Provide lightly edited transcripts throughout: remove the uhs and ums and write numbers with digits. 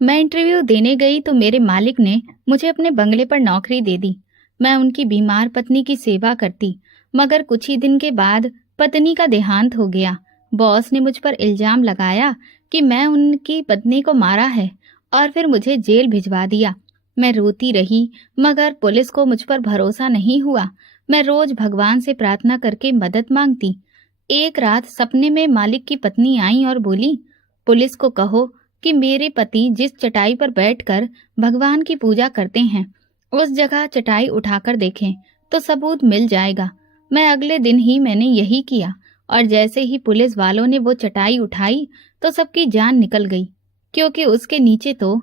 मैं इंटरव्यू देने गई तो मेरे मालिक ने मुझे अपने बंगले पर नौकरी दे दी। मैं उनकी बीमार पत्नी की सेवा करती, मगर कुछ ही दिन के बाद पत्नी का देहांत हो गया। बॉस ने मुझ पर इल्जाम लगाया कि मैं उनकी पत्नी को मारा है और फिर मुझे जेल भिजवा दिया। मैं रोती रही, मगर पुलिस को मुझ पर भरोसा नहीं हुआ। मैं रोज भगवान से प्रार्थना करके मदद मांगती। एक रात सपने में मालिक की पत्नी आई और बोली, पुलिस को कहो कि मेरे पति जिस चटाई पर बैठकर भगवान की पूजा करते हैं उस जगह चटाई उठाकर देखें तो सबूत मिल जाएगा। मैं अगले दिन ही मैंने यही किया और जैसे ही पुलिस वालों ने वो चटाई उठाई तो सबकी जान निकल गई, क्योंकि उसके नीचे तो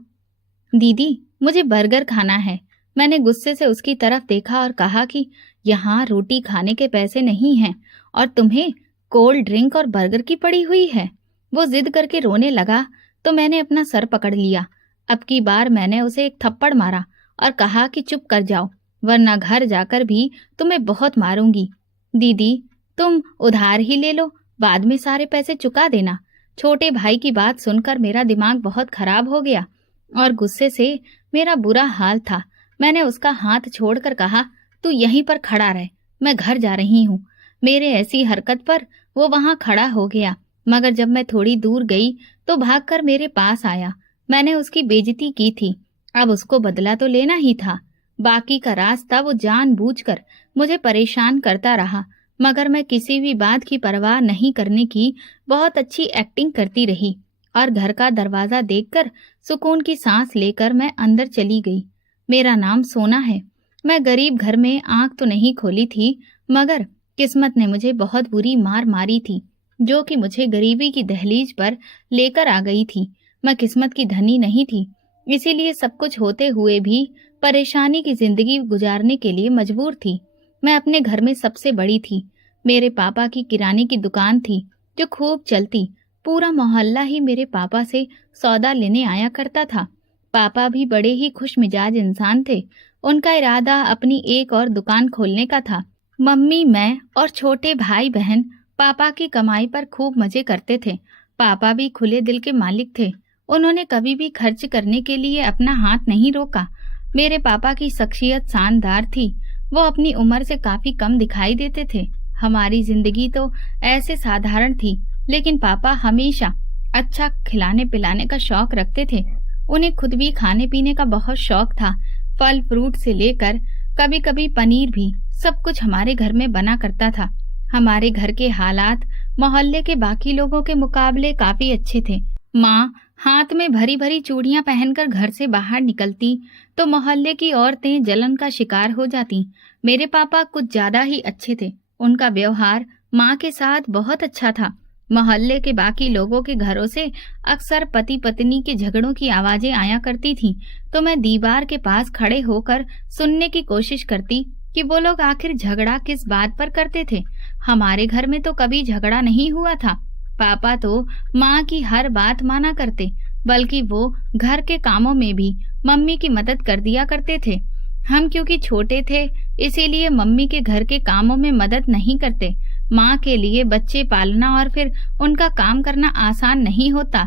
दीदी मुझे बर्गर खाना है। मैंने गुस्से से उसकी तरफ देखा और कहा कि यहाँ रोटी खाने के पैसे नहीं हैं और तुम्हें कोल्ड ड्रिंक और बर्गर की पड़ी हुई है। वो जिद करके रोने लगा तो मैंने अपना सर पकड़ लिया। अब की बार मैंने उसे एक थप्पड़ मारा और कहा कि चुप कर जाओ, वरना घर जाकर भी तुम्हें बहुत मारूंगी। दीदी तुम उधार ही ले लो, बाद में सारे पैसे चुका देना। छोटे भाई की बात सुनकर मेरा दिमाग बहुत खराब हो गया और गुस्से से मेरा बुरा हाल था। मैंने उसका हाथ छोड़कर कहा, तू यहीं पर खड़ा रह, मैं घर जा रही हूँ। मेरे ऐसी हरकत पर वो वहां खड़ा हो गया, मगर जब मैं थोड़ी दूर गई तो भागकर मेरे पास आया। मैंने उसकी बेइज्जती की थी, अब उसको बदला तो लेना ही था। बाकी का रास्ता वो जानबूझकर मुझे परेशान करता रहा, मगर मैं किसी भी बात की परवाह नहीं करने की बहुत अच्छी एक्टिंग करती रही और घर का दरवाजा देखकर सुकून की सांस लेकर मैं अंदर चली गई। मेरा नाम सोना है। मैं गरीब घर में आंख तो नहीं खोली थी, मगर किस्मत ने मुझे बहुत बुरी मार मारी थी, जो कि मुझे गरीबी की दहलीज पर लेकर आ गई थी। मैं किस्मत की धनी नहीं थी, इसीलिए सब कुछ होते हुए भी परेशानी की जिंदगी गुजारने के लिए मजबूर थी। मैं अपने घर में सबसे बड़ी थी। मेरे पापा की किराने की दुकान थी जो खूब चलती। पूरा मोहल्ला ही मेरे पापा से सौदा लेने आया करता था। पापा भी बड़े ही खुश मिजाज इंसान थे। उनका इरादा अपनी एक और दुकान खोलने का था। मम्मी, मैं और छोटे भाई बहन पापा की कमाई पर खूब मजे करते थे। पापा भी खुले दिल के मालिक थे। उन्होंने कभी भी खर्च करने के लिए अपना हाथ नहीं रोका। मेरे पापा की शख्सियत शानदार थी। वो अपनी उम्र से काफी कम दिखाई देते थे। हमारी जिंदगी तो ऐसे साधारण थी, लेकिन पापा हमेशा अच्छा खिलाने पिलाने का शौक रखते थे। उन्हें खुद भी खाने पीने का बहुत शौक था। फल फ्रूट से लेकर कभी कभी पनीर भी, सब कुछ हमारे घर में बना करता था। हमारे घर के हालात मोहल्ले के बाकी लोगों के मुकाबले काफी अच्छे थे। माँ हाथ में भरी भरी चूड़ियां पहनकर घर से बाहर निकलती तो मोहल्ले की औरतें जलन का शिकार हो जाती। मेरे पापा कुछ ज्यादा ही अच्छे थे। उनका व्यवहार माँ के साथ बहुत अच्छा था। मोहल्ले के बाकी लोगों के घरों से अक्सर पति पत्नी के झगड़ों की आवाजें आया करती थीं, तो मैं दीवार के पास खड़े होकर सुनने की कोशिश करती कि वो लोग आखिर झगड़ा किस बात पर करते थे। हमारे घर में तो कभी झगड़ा नहीं हुआ था। पापा तो माँ की हर बात माना करते, बल्कि वो घर के कामों में भी मम्मी की मदद कर दिया करते थे। हम क्योंकि छोटे थे, इसीलिए मम्मी के घर के कामों में मदद नहीं करते। माँ के लिए बच्चे पालना और फिर उनका काम करना आसान नहीं होता,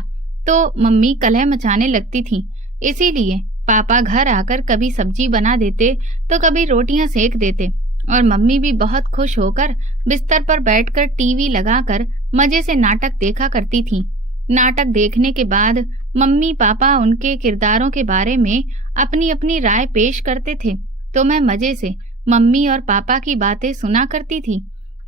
तो मम्मी कलह मचाने लगती थी। इसीलिए पापा घर आकर कभी सब्जी बना देते तो कभी रोटियां सेक देते और मम्मी भी बहुत खुश होकर बिस्तर पर बैठकर टीवी लगाकर मजे से नाटक देखा करती थी। नाटक देखने के बाद मम्मी पापा उनके किरदारों के बारे में अपनी अपनी राय पेश करते थे, तो मैं मजे से मम्मी और पापा की बातें सुना करती थी।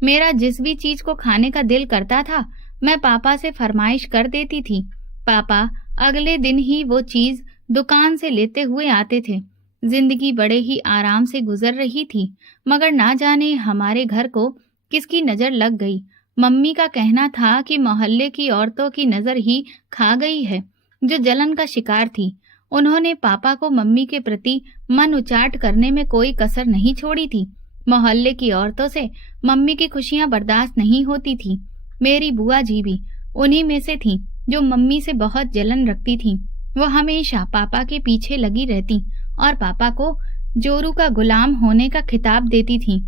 मेरा जिस भी चीज को खाने का दिल करता था, मैं पापा से फरमाइश कर देती थी। पापा अगले दिन ही वो चीज दुकान से लेते हुए आते थे। जिंदगी बड़े ही आराम से गुजर रही थी, मगर ना जाने हमारे घर को किसकी नजर लग गई। मम्मी का कहना था कि मोहल्ले की औरतों की नजर ही खा गई है, जो जलन का शिकार थी। उन्होंने पापा को मम्मी के प्रति मन उचाट करने में कोई कसर नहीं छोड़ी थी। मोहल्ले की औरतों से मम्मी की खुशियां बर्दाश्त नहीं होती थी। मेरी बुआ जी भी उन्हीं में से थी, जो मम्मी से बहुत जलन रखती थी। वो हमेशा पापा के पीछे लगी रहती और पापा को जोरू का गुलाम होने का खिताब देती थी,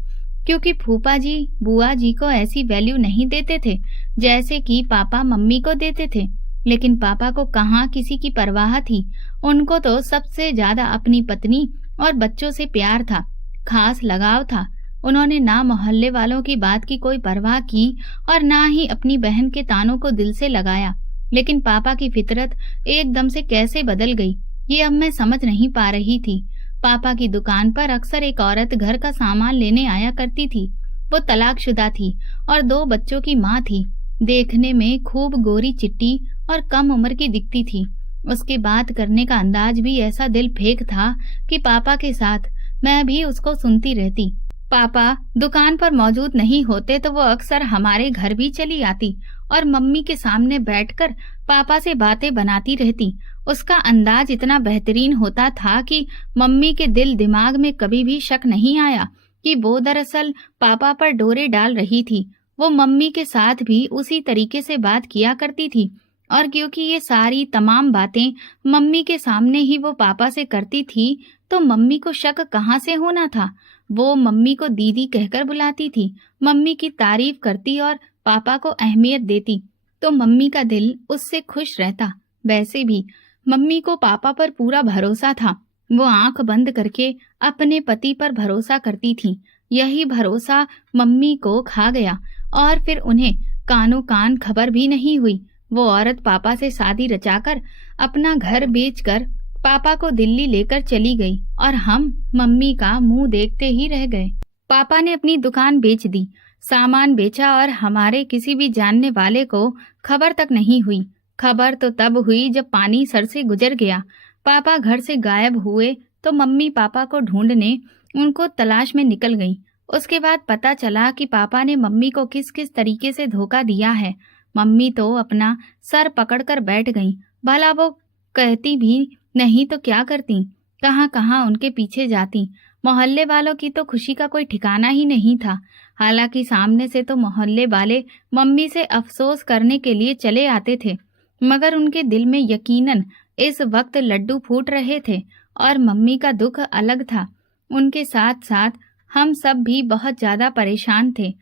क्योंकि फूफा जी बुआ जी को ऐसी वैल्यू नहीं देते थे जैसे कि पापा मम्मी को देते थे। लेकिन पापा को कहाँ किसी की परवाह थी। उनको तो सबसे ज्यादा अपनी पत्नी और बच्चों से प्यार था, खास लगाव था। उन्होंने ना मोहल्ले वालों की बात की कोई परवाह की और ना ही अपनी बहन के तानों को दिल से लगाया। लेकिन पापा की फितरत एकदम से कैसे बदल गई, ये अब मैं समझ नहीं पा रही थी। पापा की दुकान पर अक्सर एक औरत घर का सामान लेने आया करती थी। वो तलाकशुदा थी और 2 बच्चों की माँ थी। देखने में खूब गोरी चिट्टी और कम उम्र की दिखती थी। उसके बात करने का अंदाज भी ऐसा दिल फेंक था कि पापा के साथ मैं भी उसको सुनती रहती। पापा दुकान पर मौजूद नहीं होते तो वो अक्सर हमारे घर भी चली आती और मम्मी के सामने बैठकर पापा से बातें बनाती रहती। उसका अंदाज इतना बेहतरीन होता था कि मम्मी के दिल दिमाग में कभी भी शक नहीं आया कि वो दरअसल पापा पर डोरे डाल रही थी। वो मम्मी के साथ भी उसी तरीके से बात किया करती थी और क्योंकि ये सारी तमाम बातें मम्मी के सामने ही वो पापा से करती थी तो मम्मी को शक कहाँ से होना था। वो मम्मी को दीदी कहकर बुलाती थी, मम्मी की तारीफ करती और पापा को अहमियत देती तो मम्मी का दिल उससे खुश रहता। वैसे भी मम्मी को पापा पर पूरा भरोसा था। वो आंख बंद करके अपने पति पर भरोसा करती थी। यही भरोसा मम्मी को खा गया और फिर उन्हें कानों कान खबर भी नहीं हुई। वो औरत पापा से शादी रचाकर अपना घर बेचकर पापा को दिल्ली लेकर चली गई और हम मम्मी का मुंह देखते ही रह गए। पापा ने अपनी दुकान बेच दी, सामान बेचा और हमारे किसी भी जानने वाले को खबर तक नहीं हुई। खबर तो तब हुई जब पानी सर से गुजर गया। पापा घर से गायब हुए तो मम्मी पापा को ढूंढने उनको तलाश में निकल गई। उसके बाद पता चला कि पापा ने मम्मी को किस किस तरीके से धोखा दिया है। मम्मी तो अपना सर पकड़कर बैठ गई। भला वो कहती भी नहीं तो क्या करती, कहाँ कहाँ उनके पीछे जाती। मोहल्ले वालों की तो खुशी का कोई ठिकाना ही नहीं था। हालांकि सामने से तो मोहल्ले वाले मम्मी से अफसोस करने के लिए चले आते थे, मगर उनके दिल में यकीनन इस वक्त लड्डू फूट रहे थे और मम्मी का दुख अलग था। उनके साथ साथ हम सब भी बहुत ज्यादा परेशान थे।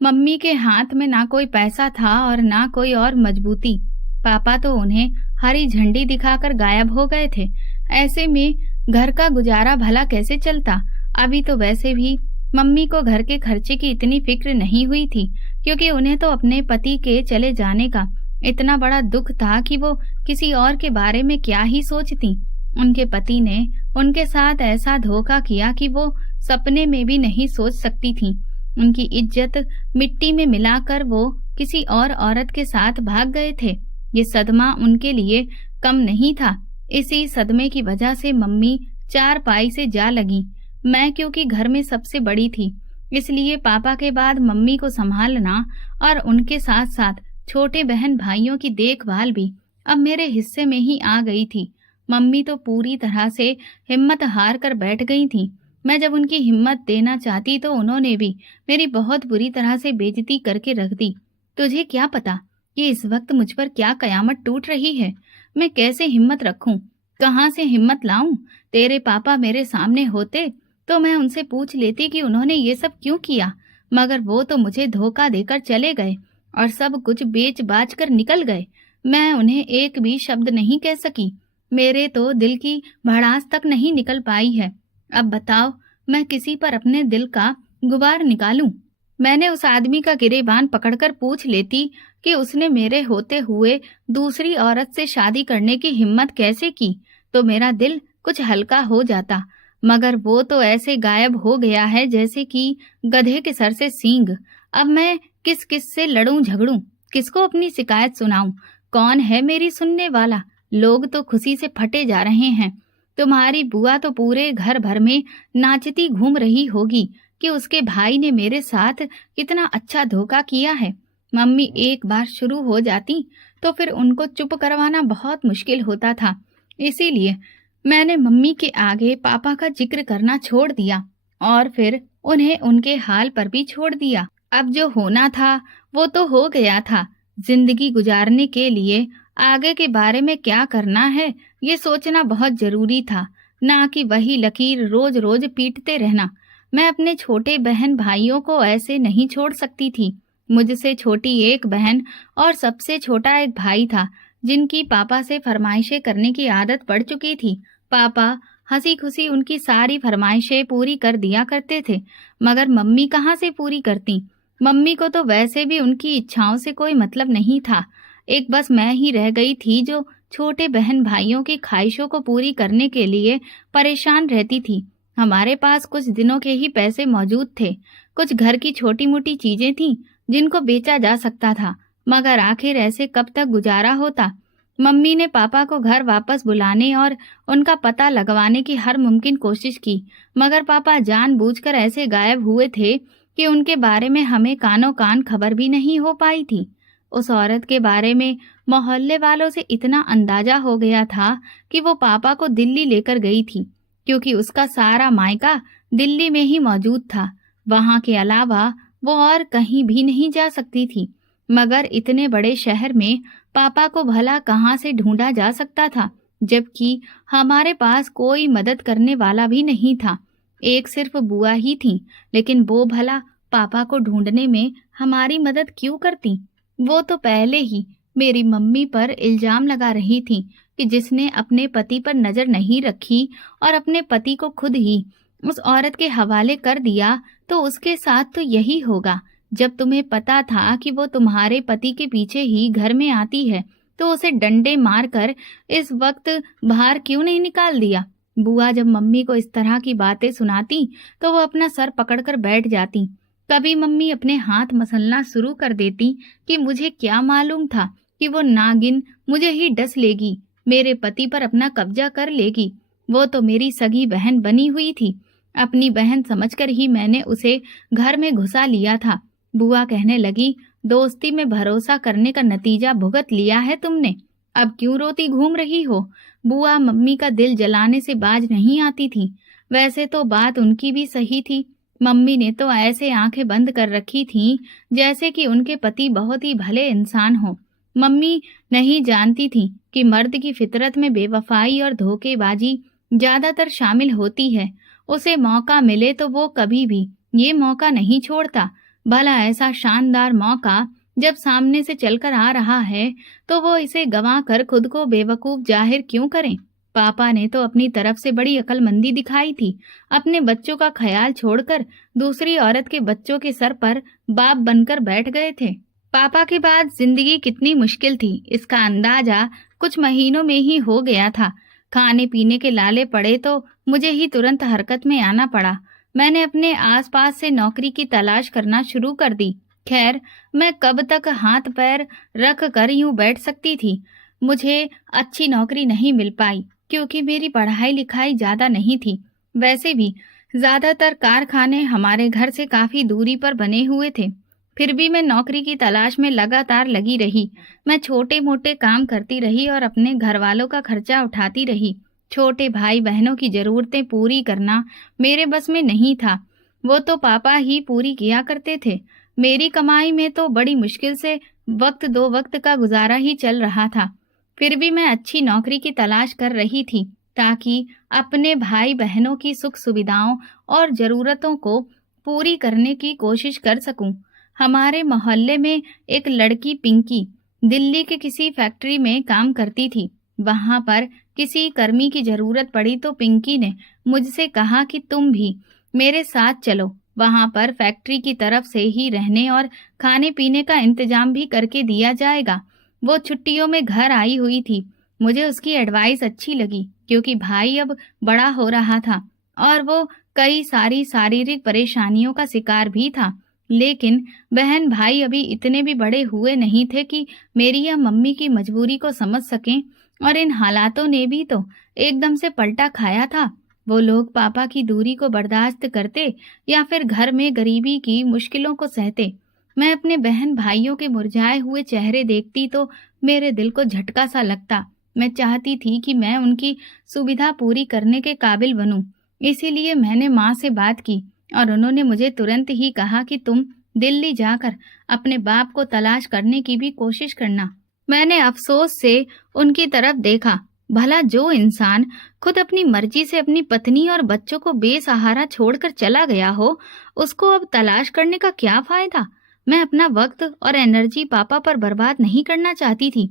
मम्मी के हाथ में ना कोई पैसा था और ना कोई और मजबूती। पापा तो उन्हें हरी झंडी दिखाकर गायब हो गए थे। ऐसे में घर का गुजारा भला कैसे चलता। अभी तो वैसे भी मम्मी को घर के खर्चे की इतनी फिक्र नहीं हुई थी, क्योंकि उन्हें तो अपने पति के चले जाने का इतना बड़ा दुख था कि वो किसी और के बारे में क्या ही सोचती। उनके पति ने उनके साथ ऐसा धोखा किया कि वो सपने में भी नहीं सोच सकती थी। उनकी इज्जत मिट्टी में मिलाकर वो किसी और औरत के साथ भाग गए थे। ये सदमा उनके लिए कम नहीं था। इसी सदमे की वजह से मम्मी चारपाई से जा लगी। मैं क्योंकि घर में सबसे बड़ी थी, इसलिए पापा के बाद मम्मी को संभालना और उनके साथ साथ छोटे बहन भाइयों की देखभाल भी अब मेरे हिस्से में ही आ गई थी। मम्मी तो पूरी तरह से हिम्मत हार कर बैठ गई थी। मैं जब उनकी हिम्मत देना चाहती तो उन्होंने भी मेरी बहुत बुरी तरह से बेइज्जती करके रख दी। तुझे क्या पता कि इस वक्त मुझ पर क्या कयामत टूट रही है। मैं कैसे हिम्मत रखूं, कहाँ से हिम्मत लाऊं। तेरे पापा मेरे सामने होते तो मैं उनसे पूछ लेती कि उन्होंने ये सब क्यों किया, मगर वो तो मुझे धोखा देकर चले गए और सब कुछ बेच बाच कर निकल गए। मैं उन्हें एक भी शब्द नहीं कह सकी। मेरे तो दिल की भड़ास तक नहीं निकल पाई है। अब बताओ मैं किसी पर अपने दिल का गुबार निकालूं। मैंने उस आदमी का गिरेबान पकड़कर पूछ लेती कि उसने मेरे होते हुए दूसरी औरत से शादी करने की हिम्मत कैसे की, तो मेरा दिल कुछ हल्का हो जाता। मगर वो तो ऐसे गायब हो गया है जैसे कि गधे के सर से सींग। अब मैं किस किस से लड़ूं झगड़ूं, किसको अपनी शिकायत सुनाऊं, कौन है मेरी सुनने वाला। लोग तो खुशी से फटे जा रहे हैं। तुम्हारी बुआ तो पूरे घर भर में नाचती घूम रही होगी कि उसके भाई ने मेरे साथ कितना अच्छा धोखा किया है। मम्मी एक बार शुरू हो जाती तो फिर उनको चुप करवाना बहुत मुश्किल होता था। इसीलिए मैंने मम्मी के आगे पापा का जिक्र करना छोड़ दिया और फिर उन्हें उनके हाल पर भी छोड़ दिया। अब जो होना था वो तो हो गया था। जिंदगी गुजारने के लिए आगे के बारे में क्या करना है ये सोचना बहुत जरूरी था, ना कि वही लकीर रोज रोज पीटते रहना। मैं अपने छोटे बहन भाइयों को ऐसे नहीं छोड़ सकती थी। मुझसे छोटी एक बहन और सबसे छोटा एक भाई था, जिनकी पापा से फरमाइशें करने की आदत पड़ चुकी थी। पापा हंसी खुशी उनकी सारी फरमाइशें पूरी कर दिया करते थे, मगर मम्मी कहाँ से पूरी करती। मम्मी को तो वैसे भी उनकी इच्छाओं से कोई मतलब नहीं था। एक बस मैं ही रह गई थी जो छोटे बहन भाइयों की ख्वाहिशों को पूरी करने के लिए परेशान रहती थी। हमारे पास कुछ दिनों के ही पैसे मौजूद थे। कुछ घर की छोटी मोटी चीजें थीं जिनको बेचा जा सकता था, मगर आखिर ऐसे कब तक गुजारा होता। मम्मी ने पापा को घर वापस बुलाने और उनका पता लगवाने की हर मुमकिन कोशिश की, मगर पापा जानबूझकर ऐसे गायब हुए थे कि उनके बारे में हमें कानों कान खबर भी नहीं हो पाई थी। उस औरत के बारे में मोहल्ले वालों से इतना अंदाजा हो गया था कि वो पापा को दिल्ली लेकर गई थी, क्योंकि उसका सारा मायका दिल्ली में ही मौजूद था। वहां के अलावा वो और कहीं भी नहीं जा सकती थी। मगर इतने बड़े शहर में पापा को भला कहाँ से ढूंढा जा सकता था, जबकि हमारे पास कोई मदद करने वाला भी नहीं था। एक सिर्फ बुआ ही थी, लेकिन वो भला पापा को ढूंढने में हमारी मदद क्यों करती। वो तो पहले ही मेरी मम्मी पर इल्जाम लगा रही थी कि जिसने अपने पति पर नजर नहीं रखी और अपने पति को खुद ही उस औरत के हवाले कर दिया, तो उसके साथ तो यही होगा। जब तुम्हें पता था कि वो तुम्हारे पति के पीछे ही घर में आती है, तो उसे डंडे मारकर इस वक्त बाहर क्यों नहीं निकाल दिया। बुआ जब मम्मी को इस तरह की बातें सुनाती तो वो अपना सर पकड़कर बैठ जाती। कभी मम्मी अपने हाथ मसलना शुरू कर देती कि मुझे क्या मालूम था कि वो नागिन मुझे ही डस लेगी, मेरे पति पर अपना कब्जा कर लेगी। वो तो मेरी सगी बहन बनी हुई थी। अपनी बहन समझकर ही मैंने उसे घर में घुसा लिया था। बुआ कहने लगी, दोस्ती में भरोसा करने का नतीजा भुगत लिया है तुमने। अब क्यों रोती घूम रही हो। बुआ मम्मी का दिल जलाने से बाज नहीं आती थी। वैसे तो बात उनकी भी सही थी। मम्मी ने तो ऐसे आंखें बंद कर रखी थीं जैसे कि उनके पति बहुत ही भले इंसान हो। मम्मी नहीं जानती थी कि मर्द की फितरत में बेवफाई और धोखेबाजी ज्यादातर शामिल होती है। उसे मौका मिले तो वो कभी भी ये मौका नहीं छोड़ता। भला ऐसा शानदार मौका जब सामने से चलकर आ रहा है तो वो इसे गंवा कर खुद को बेवकूफ जाहिर क्यों करें। पापा ने तो अपनी तरफ से बड़ी अक्लमंदी दिखाई थी। अपने बच्चों का ख्याल छोड़कर दूसरी औरत के बच्चों के सर पर बाप बनकर बैठ गए थे। पापा के बाद जिंदगी कितनी मुश्किल थी, इसका अंदाजा कुछ महीनों में ही हो गया था। खाने पीने के लाले पड़े तो मुझे ही तुरंत हरकत में आना पड़ा। मैंने अपने आसपास से नौकरी की तलाश करना शुरू कर दी। खैर, मैं कब तक हाथ पैर रख कर यूं बैठ सकती थी। मुझे अच्छी नौकरी नहीं मिल पाई क्योंकि मेरी पढ़ाई लिखाई ज्यादा नहीं थी। वैसे भी ज्यादातर कारखाने हमारे घर से काफी दूरी पर बने हुए थे। फिर भी मैं नौकरी की तलाश में लगातार लगी रही। मैं छोटे मोटे काम करती रही और अपने घर वालों का खर्चा उठाती रही। छोटे भाई बहनों की जरूरतें पूरी करना मेरे बस में नहीं था, वो तो पापा ही पूरी किया करते थे। मेरी कमाई में तो बड़ी मुश्किल से वक्त दो वक्त का गुजारा ही चल रहा था। फिर भी मैं अच्छी नौकरी की तलाश कर रही थी ताकि अपने भाई बहनों की सुख सुविधाओं और जरूरतों को पूरी करने की कोशिश कर सकूं। हमारे मोहल्ले में एक लड़की पिंकी दिल्ली के किसी फैक्ट्री में काम करती थी। वहां पर किसी कर्मी की जरूरत पड़ी तो पिंकी ने मुझसे कहा कि तुम भी मेरे साथ चलो। वहां पर फैक्ट्री की तरफ से ही रहने और खाने पीने का इंतजाम भी करके दिया जाएगा। वो छुट्टियों में घर आई हुई थी। मुझे उसकी एडवाइस अच्छी लगी क्योंकि भाई अब बड़ा हो रहा था और वो कई सारी शारीरिक परेशानियों का शिकार भी था। लेकिन बहन भाई अभी इतने भी बड़े हुए नहीं थे कि मेरी या मम्मी की मजबूरी को समझ सकें, और इन हालातों ने भी तो एकदम से पलटा खाया था। वो लोग पापा की दूरी को बर्दाश्त करते या फिर घर में गरीबी की मुश्किलों को सहते। मैं अपने बहन भाइयों के मुरझाए हुए चेहरे देखती तो मेरे दिल को झटका सा लगता। मैं चाहती थी कि मैं उनकी सुविधा पूरी करने के काबिल बनूं। इसीलिए मैंने माँ से बात की और उन्होंने मुझे तुरंत ही कहा कि तुम दिल्ली जाकर अपने बाप को तलाश करने की भी कोशिश करना। मैंने अफसोस से उनकी तरफ देखा। भला जो इंसान खुद अपनी मर्जी से अपनी पत्नी और बच्चों को बेसहारा छोड़कर चला गया हो, उसको अब तलाश करने का क्या फायदा। मैं अपना वक्त और एनर्जी पापा पर बर्बाद नहीं करना चाहती थी।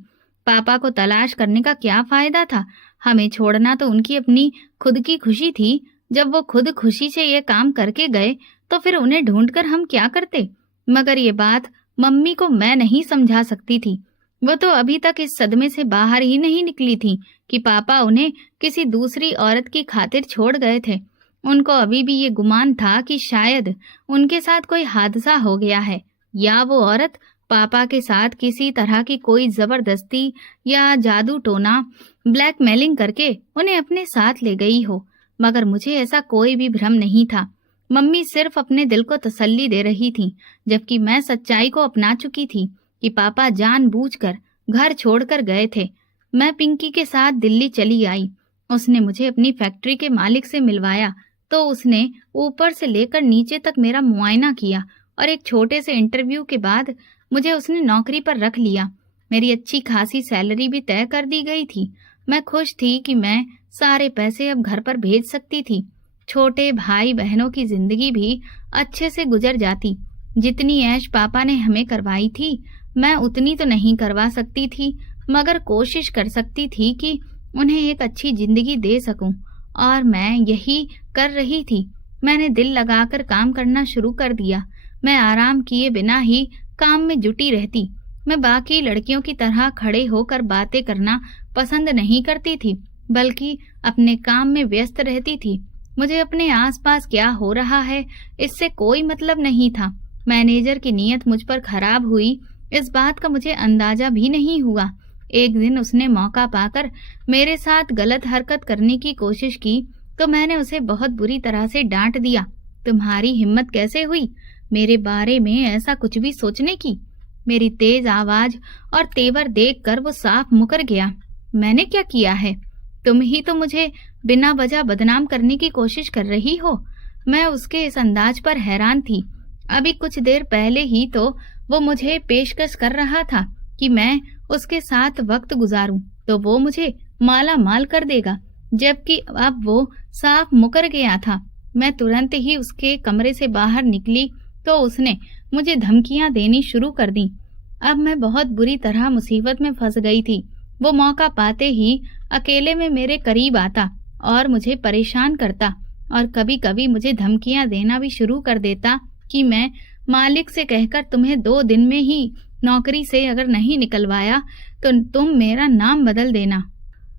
पापा को तलाश करने का क्या फायदा था? हमें छोड़ना तो उनकी अपनी खुद की खुशी थी। जब वो खुद खुशी से ये काम करके गए तो फिर उन्हें ढूंढकर हम क्या करते? मगर ये बात मम्मी को मैं नहीं समझा सकती थी। वो तो अभी तक इस सदमे से बाहर ही नहीं निकली थी कि पापा उन्हें किसी दूसरी औरत की खातिर छोड़ गए थे। उनको अभी भी ये गुमान था कि शायद उनके साथ कोई हादसा हो गया है, या वो औरत पापा के साथ किसी तरह की कोई जबरदस्ती या जादू टोना ब्लैकमेलिंग करके उन्हें अपने साथ ले गई हो। मगर मुझे ऐसा कोई भी भ्रम नहीं था। मम्मी सिर्फ अपने दिल को तसल्ली दे रही थी, जबकि मैं सच्चाई को अपना चुकी थी कि पापा जानबूझकर घर छोड़कर गए थे। मैं पिंकी के साथ दिल्ली चली आई। उसने मुझे अपनी फैक्ट्री के मालिक से मिलवाया तो उसने ऊपर से लेकर नीचे तक मेरा मुआयना किया और एक छोटे से इंटरव्यू के बाद मुझे उसने नौकरी पर रख लिया। मेरी अच्छी खासी सैलरी भी तय कर दी गई थी। मैं खुश थी कि मैं सारे पैसे अब घर पर भेज सकती थी। छोटे भाई बहनों की जिंदगी भी अच्छे से गुजर जाती। जितनी ऐश पापा ने हमें करवाई थी मैं उतनी तो नहीं करवा सकती थी, मगर कोशिश कर सकती थी कि उन्हें एक अच्छी जिंदगी दे सकूं, और मैं यही कर रही थी। मैंने दिल लगाकर काम करना शुरू कर दिया। मैं आराम किए बिना ही काम में जुटी रहती। मैं बाकी लड़कियों की तरह खड़े होकर बातें करना पसंद नहीं करती थी, बल्कि अपने काम में व्यस्त रहती थी। मुझे अपने आसपास क्या हो रहा है इससे कोई मतलब नहीं था। मैनेजर की नीयत मुझ पर खराब हुई इस बात का मुझे अंदाजा भी नहीं हुआ। एक दिन उसने मौका पाकर मेरे साथ गलत हरकत करने की कोशिश की तो मैंने उसे बहुत बुरी तरह से डांट दिया। तुम्हारी हिम्मत कैसे हुई मेरे बारे में ऐसा कुछ भी सोचने की? मेरी तेज आवाज और तेवर देखकर वो साफ मुकर गया। मैंने क्या किया है? तुम ही तो मुझे बिना वजह बदनाम करने की कोशिश कर रही हो। मैं उसके इस अंदाज पर हैरान थी। अभी कुछ देर पहले ही तो वो मुझे पेशकश कर रहा था कि मैं उसके साथ वक्त गुजारूं तो वो मुझे माला माल कर देगा, जबकि अब वो साफ मुकर गया था। मैं तुरंत ही उसके कमरे से बाहर निकली तो उसने मुझे धमकियां देनी शुरू कर दी। अब मैं बहुत बुरी तरह मुसीबत में फंस गई थी। वो मौका पाते ही अकेले में मेरे करीब आता और मुझे परेशान करता, और कभी कभी मुझे धमकियां देना भी शुरू कर देता कि मैं मालिक से कहकर तुम्हें 2 दिन में ही नौकरी से अगर नहीं निकलवाया तो तुम मेरा नाम बदल देना।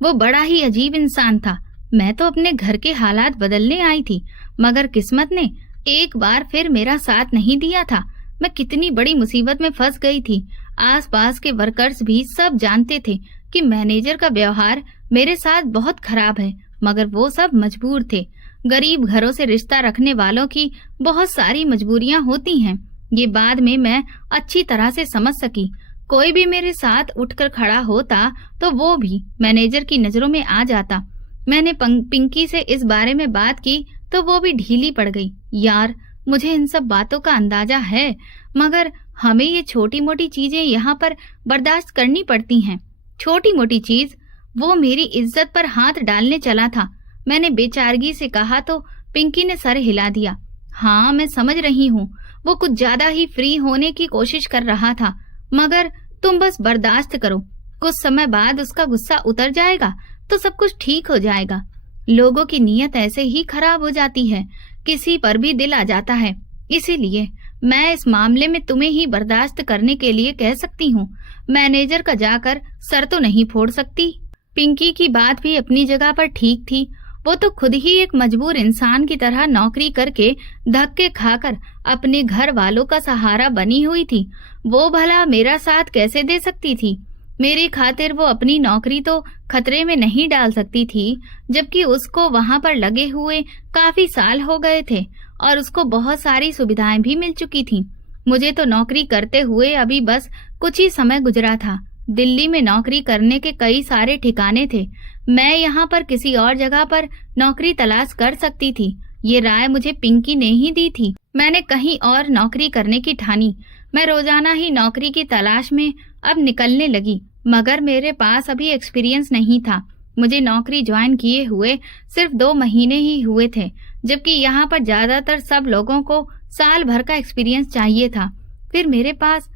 वो बड़ा ही अजीब इंसान था। मैं तो अपने घर के हालात बदलने आई थी, मगर किस्मत ने एक बार फिर मेरा साथ नहीं दिया था। मैं कितनी बड़ी मुसीबत में फंस गई थी। आसपास के वर्कर्स भी सब जानते थे कि मैनेजर का व्यवहार मेरे साथ बहुत खराब है, मगर वो सब मजबूर थे। गरीब घरों से रिश्ता रखने वालों की बहुत सारी मजबूरियां होती हैं। ये बाद में मैं अच्छी तरह से समझ सकी। कोई भी मेरे साथ उठकर खड़ा होता तो वो भी मैनेजर की नजरों में आ जाता। मैंने पिंकी से इस बारे में बात की तो वो भी ढीली पड़ गई। यार, मुझे इन सब बातों का अंदाजा है, मगर हमें ये छोटी मोटी चीजें यहाँ पर बर्दाश्त करनी पड़ती हैं। छोटी मोटी चीज? वो मेरी इज्जत पर हाथ डालने चला था। मैंने बेचारगी से कहा तो पिंकी ने सर हिला दिया। हाँ, मैं समझ रही हूँ, वो कुछ ज्यादा ही फ्री होने की कोशिश कर रहा था, मगर तुम बस बर्दाश्त करो। कुछ समय बाद उसका गुस्सा उतर जाएगा तो सब कुछ ठीक हो जाएगा। लोगों की नीयत ऐसे ही खराब हो जाती है, किसी पर भी दिल आ जाता है। इसीलिए मैं इस मामले में तुम्हें ही बर्दाश्त करने के लिए कह सकती हूँ। मैनेजर का जाकर सर तो नहीं फोड़ सकती। पिंकी की बात भी अपनी जगह पर ठीक थी। वो तो खुद ही एक मजबूर इंसान की तरह नौकरी करके धक्के खाकर अपने घर वालों का सहारा बनी हुई थी। वो भला मेरा साथ कैसे दे सकती थी? मेरी खातिर वो अपनी नौकरी तो खतरे में नहीं डाल सकती थी, जबकि उसको वहां पर लगे हुए काफी साल हो गए थे और उसको बहुत सारी सुविधाएं भी मिल चुकी थी। मुझे तो नौकरी करते हुए अभी बस कुछ ही समय गुजरा था। दिल्ली में नौकरी करने के कई सारे ठिकाने थे। मैं यहाँ पर किसी और जगह पर नौकरी तलाश कर सकती थी। ये राय मुझे पिंकी ने ही दी थी। मैंने कहीं और नौकरी करने की ठानी। मैं रोजाना ही नौकरी की तलाश में अब निकलने लगी, मगर मेरे पास अभी एक्सपीरियंस नहीं था। मुझे नौकरी ज्वाइन किए हुए सिर्फ 2 महीने ही हुए थे, जबकि यहाँ पर ज्यादातर सब लोगों को साल भर का एक्सपीरियंस चाहिए था। फिर मेरे पास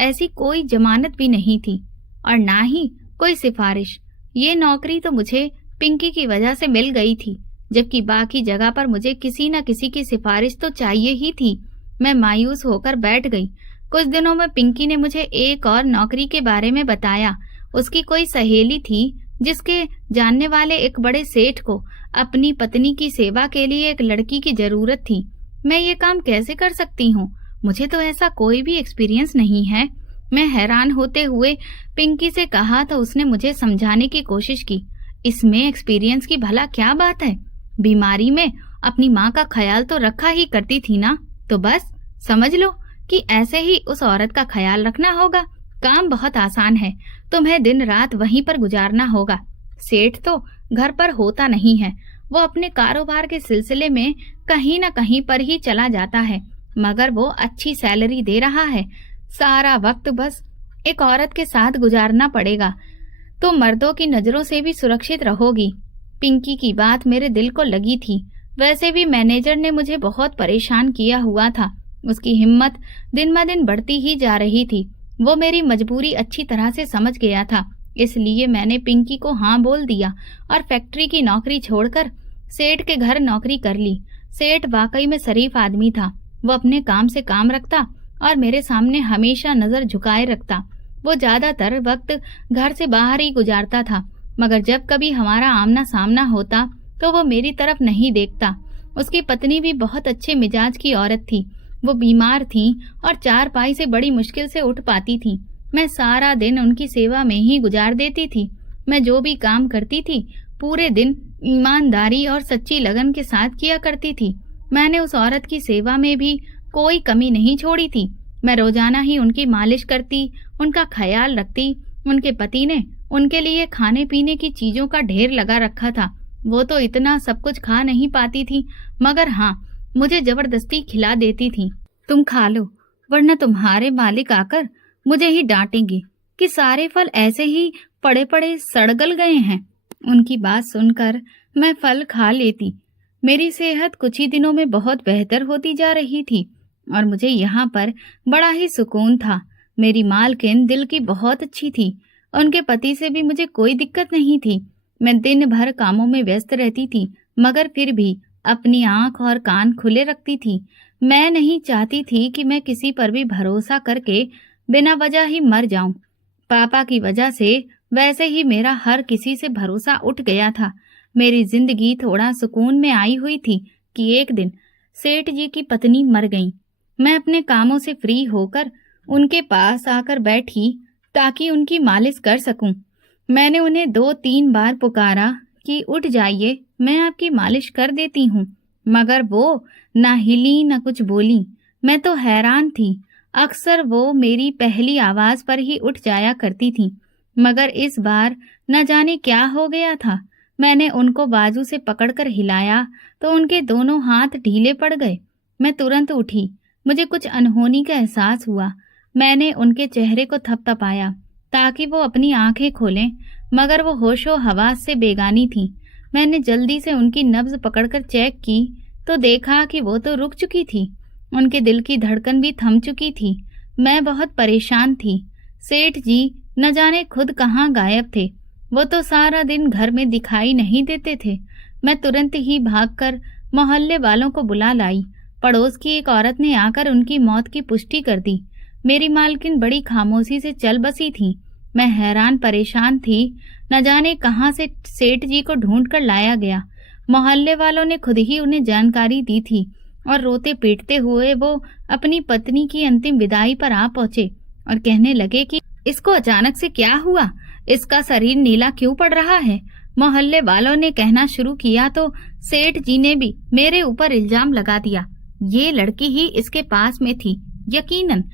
ऐसी कोई जमानत भी नहीं थी और ना ही कोई सिफारिश। ये नौकरी तो मुझे पिंकी की वजह से मिल गई थी, जबकि बाकी जगह पर मुझे किसी न किसी की सिफारिश तो चाहिए ही थी। मैं मायूस होकर बैठ गई। कुछ दिनों में पिंकी ने मुझे एक और नौकरी के बारे में बताया। उसकी कोई सहेली थी जिसके जानने वाले एक बड़े सेठ को अपनी पत्नी की सेवा के लिए एक लड़की की जरूरत थी। मैं ये काम कैसे कर सकती हूँ? मुझे तो ऐसा कोई भी एक्सपीरियंस नहीं है। मैं हैरान होते हुए पिंकी से कहा तो उसने मुझे समझाने की कोशिश की। इसमें एक्सपीरियंस की भला क्या बात है? बीमारी में अपनी माँ का ख्याल तो रखा ही करती थी ना, तो बस समझ लो कि ऐसे ही उस औरत का ख्याल रखना होगा। काम बहुत आसान है, तुम्हें दिन रात वहीं पर गुजारना होगा। सेठ तो घर पर होता नहीं है, वो अपने कारोबार के सिलसिले में कहीं न कहीं पर ही चला जाता है, मगर वो अच्छी सैलरी दे रहा है। सारा वक्त बस एक औरत के साथ गुजारना पड़ेगा तो मर्दों की नजरों से भी सुरक्षित रहोगी। पिंकी की बात मेरे दिल को लगी थी। वैसे भी मैनेजर ने मुझे बहुत परेशान किया हुआ था। उसकी हिम्मत दिन ब दिन बढ़ती ही जा रही थी। वो मेरी मजबूरी अच्छी तरह से समझ गया था, इसलिए मैंने पिंकी को हाँ बोल दिया और फैक्ट्री की नौकरी छोड़कर सेठ के घर नौकरी कर ली। सेठ वाकई में शरीफ आदमी था। वो अपने काम से काम रखता और मेरे सामने हमेशा नजर झुकाए रखता। वो ज्यादातर वक्त घर से बाहर ही गुजारता था, मगर जब कभी हमारा आमना सामना होता तो वो मेरी तरफ नहीं देखता। उसकी पत्नी भी बहुत अच्छे मिजाज की औरत थी। वो बीमार थी और चारपाई से बड़ी मुश्किल से उठ पाती थी। मैं सारा दिन उनकी सेवा में ही गुजार देती थी। मैं जो भी काम करती थी पूरे दिन ईमानदारी और सच्ची लगन के साथ किया करती थी। मैंने उस औरत की सेवा में भी कोई कमी नहीं छोड़ी थी। मैं रोजाना ही उनकी मालिश करती, उनका ख्याल रखती। उनके पति ने उनके लिए खाने पीने की चीजों का ढेर लगा रखा था। वो तो इतना सब कुछ खा नहीं पाती थी, मगर हाँ, मुझे जबरदस्ती खिला देती थी। तुम खा लो, वरना तुम्हारे मालिक आकर मुझे ही डांटेंगे कि सारे फल ऐसे ही पड़े पड़े सड़गल गए हैं। उनकी बात सुनकर मैं फल खा लेती। मेरी सेहत कुछ ही दिनों में बहुत बेहतर होती जा रही थी और मुझे यहाँ पर बड़ा ही सुकून था। मेरी मालकिन दिल की बहुत अच्छी थी। उनके पति से भी मुझे कोई दिक्कत नहीं थी। मैं दिन भर कामों में व्यस्त रहती थी, मगर फिर भी अपनी आंख और कान खुले रखती थी। मैं नहीं चाहती थी कि मैं किसी पर भी भरोसा करके बिना वजह ही मर जाऊं। पापा की वजह से वैसे ही मेरा हर किसी से भरोसा उठ गया था। मेरी जिंदगी थोड़ा सुकून में आई हुई थी कि एक दिन सेठ जी की पत्नी मर गई। मैं अपने कामों से फ्री होकर उनके पास आकर बैठी ताकि उनकी मालिश कर सकूं। मैंने उन्हें 2-3 बार पुकारा कि उठ जाइए, मैं आपकी मालिश कर देती हूँ, मगर वो ना हिली न कुछ बोली। मैं तो हैरान थी। अक्सर वो मेरी पहली आवाज पर ही उठ जाया करती थी, मगर इस बार न जाने क्या हो गया था। मैंने उनको बाजू से पकड़कर हिलाया तो उनके दोनों हाथ ढीले पड़ गए। मैं तुरंत उठी। मुझे कुछ अनहोनी का एहसास हुआ। मैंने उनके चेहरे को थपथपाया ताकि वो अपनी आंखें खोलें, मगर वो होशो हवास से बेगानी थी। मैंने जल्दी से उनकी नब्ज पकड़कर चेक की तो देखा कि वो तो रुक चुकी थी। उनके दिल की धड़कन भी थम चुकी थी। मैं बहुत परेशान थी। सेठ जी न जाने खुद कहाँ गायब थे। वो तो सारा दिन घर में दिखाई नहीं देते थे। मैं तुरंत ही भागकर मोहल्ले वालों को बुला लाई। पड़ोस की एक औरत ने आकर उनकी मौत की पुष्टि कर दी। मेरी मालकिन बड़ी खामोशी से चल बसी थी। मैं हैरान परेशान थी। न जाने कहाँ से सेठ जी को ढूंढ कर लाया गया। मोहल्ले वालों ने खुद ही उन्हें जानकारी दी थी और रोते पीटते हुए वो अपनी पत्नी की अंतिम विदाई पर आ पहुंचे और कहने लगे कि इसको अचानक से क्या हुआ, इसका शरीर नीला क्यों पड़ रहा है। मोहल्ले वालों ने कहना शुरू किया तो सेठ जी ने भी मेरे ऊपर इल्जाम लगा दिया। ये लड़की ही इसके पास में थी, यकीनन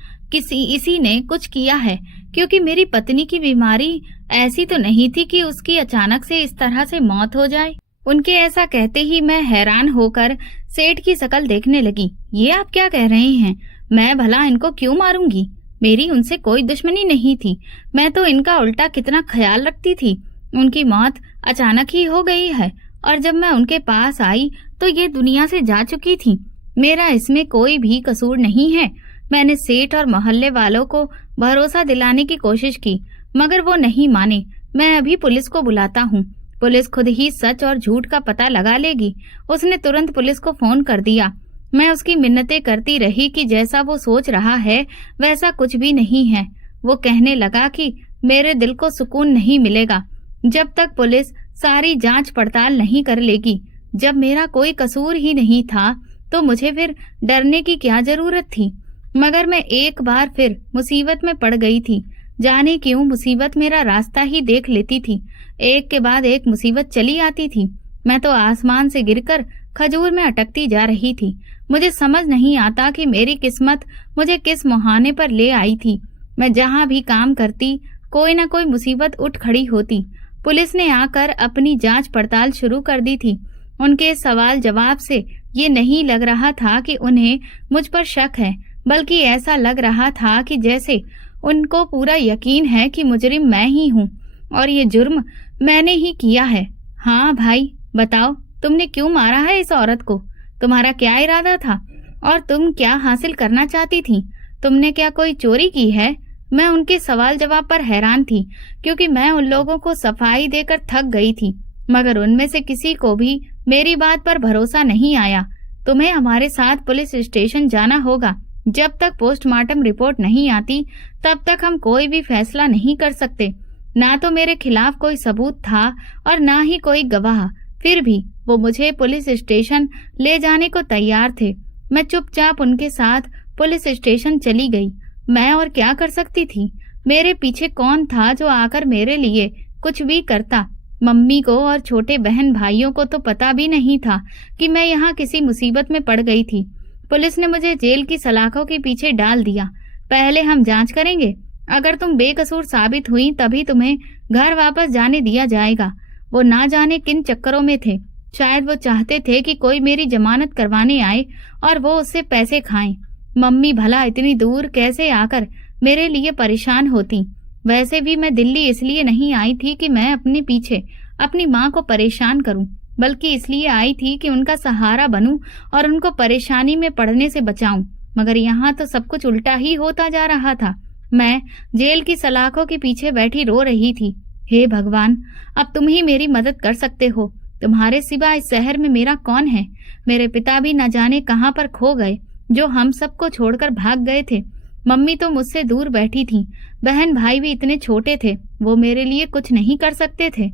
इसी ने कुछ किया है, क्योंकि मेरी पत्नी की बीमारी ऐसी तो नहीं थी कि उसकी अचानक से इस तरह से मौत हो जाए। उनके ऐसा कहते ही मैं हैरान होकर सेठ की शक्ल देखने लगी। ये आप क्या कह रहे हैं? मैं भला इनको क्यों मारूंगी? मेरी उनसे कोई दुश्मनी नहीं थी। मैं तो इनका उल्टा कितना ख्याल रखती थी। उनकी मौत अचानक ही हो गई है और जब मैं उनके पास आई तो ये दुनिया से जा चुकी थी। मेरा इसमें कोई भी कसूर नहीं है। मैंने सेठ और मोहल्ले वालों को भरोसा दिलाने की कोशिश की, मगर वो नहीं माने। मैं अभी पुलिस को बुलाता हूँ। पुलिस खुद ही सच और झूठ का पता लगा लेगी। उसने तुरंत पुलिस को फोन कर दिया। मैं उसकी मिन्नतें करती रही कि जैसा वो सोच रहा है वैसा कुछ भी नहीं है। वो कहने लगा कि मेरे दिल को सुकून नहीं मिलेगा जब तक पुलिस सारी जांच पड़ताल नहीं कर लेगी। जब मेरा कोई कसूर ही नहीं था तो मुझे फिर डरने की क्या जरूरत थी। मगर मैं एक बार फिर मुसीबत में पड़ गई थी। जाने क्यों मुसीबत मेरा रास्ता ही देख लेती थी। एक के बाद एक मुसीबत चली आती थी। मैं तो आसमान से गिरकर खजूर में अटकती जा रही थी। मुझे समझ नहीं आता कि मेरी किस्मत मुझे किस मुहाने पर ले आई थी। मैं जहाँ भी काम करती कोई न कोई मुसीबत उठ खड़ी होती। पुलिस ने आकर अपनी जांच पड़ताल शुरू कर दी थी। उनके सवाल जवाब से ये नहीं लग रहा था कि उन्हें मुझ पर शक है, बल्कि ऐसा लग रहा था कि जैसे उनको पूरा यकीन है कि मुजरिम मैं ही हूँ और ये जुर्म मैंने ही किया है। हाँ भाई, बताओ तुमने क्यों मारा है इस औरत को? तुम्हारा क्या इरादा था और तुम क्या हासिल करना चाहती थी? तुमने क्या कोई चोरी की है? मैं उनके सवाल जवाब पर हैरान थी, क्योंकि मैं उन लोगों को सफाई देकर थक गई थी। मगर उनमें से किसी को भी मेरी बात पर भरोसा नहीं आया। तुम्हें हमारे साथ पुलिस स्टेशन जाना होगा। जब तक पोस्टमार्टम रिपोर्ट नहीं आती तब तक हम कोई भी फैसला नहीं कर सकते। ना तो मेरे खिलाफ कोई सबूत था और ना ही कोई गवाह। फिर भी वो मुझे पुलिस स्टेशन ले जाने को तैयार थे। मैं चुपचाप उनके साथ पुलिस स्टेशन चली गई। मैं और क्या कर सकती थी? मेरे पीछे कौन था जो आकर मेरे लिए कुछ भी करता? मम्मी को और छोटे बहन भाइयों को तो पता भी नहीं था कि मैं यहाँ किसी मुसीबत में पड़ गई थी। पुलिस ने मुझे जेल की सलाखों के पीछे डाल दिया। पहले हम जांच करेंगे। अगर तुम बेकसूर साबित हुई तभी तुम्हें घर वापस जाने दिया जाएगा। वो ना जाने किन चक्करों में थे। शायद वो चाहते थे कि कोई मेरी जमानत करवाने आए और वो उससे पैसे खाएं। मम्मी भला इतनी दूर कैसे आकर मेरे लिए परेशान होती। वैसे भी मैं दिल्ली इसलिए नहीं आई थी कि मैं अपने पीछे अपनी माँ को परेशान करूं, बल्कि इसलिए आई थी कि उनका सहारा बनूं और उनको परेशानी में पड़ने से बचाऊं। मगर यहाँ तो सब कुछ उल्टा ही होता जा रहा था। मैं जेल की सलाखों के पीछे बैठी रो रही थी। हे भगवान, अब तुम ही मेरी मदद कर सकते हो। तुम्हारे सिवा इस शहर में मेरा कौन है? मेरे पिता भी न जाने कहाँ पर खो गए, जो हम सबको छोड़कर भाग गए थे। मम्मी तो मुझसे दूर बैठी थी। बहन भाई भी इतने छोटे थे, वो मेरे लिए कुछ नहीं कर सकते थे।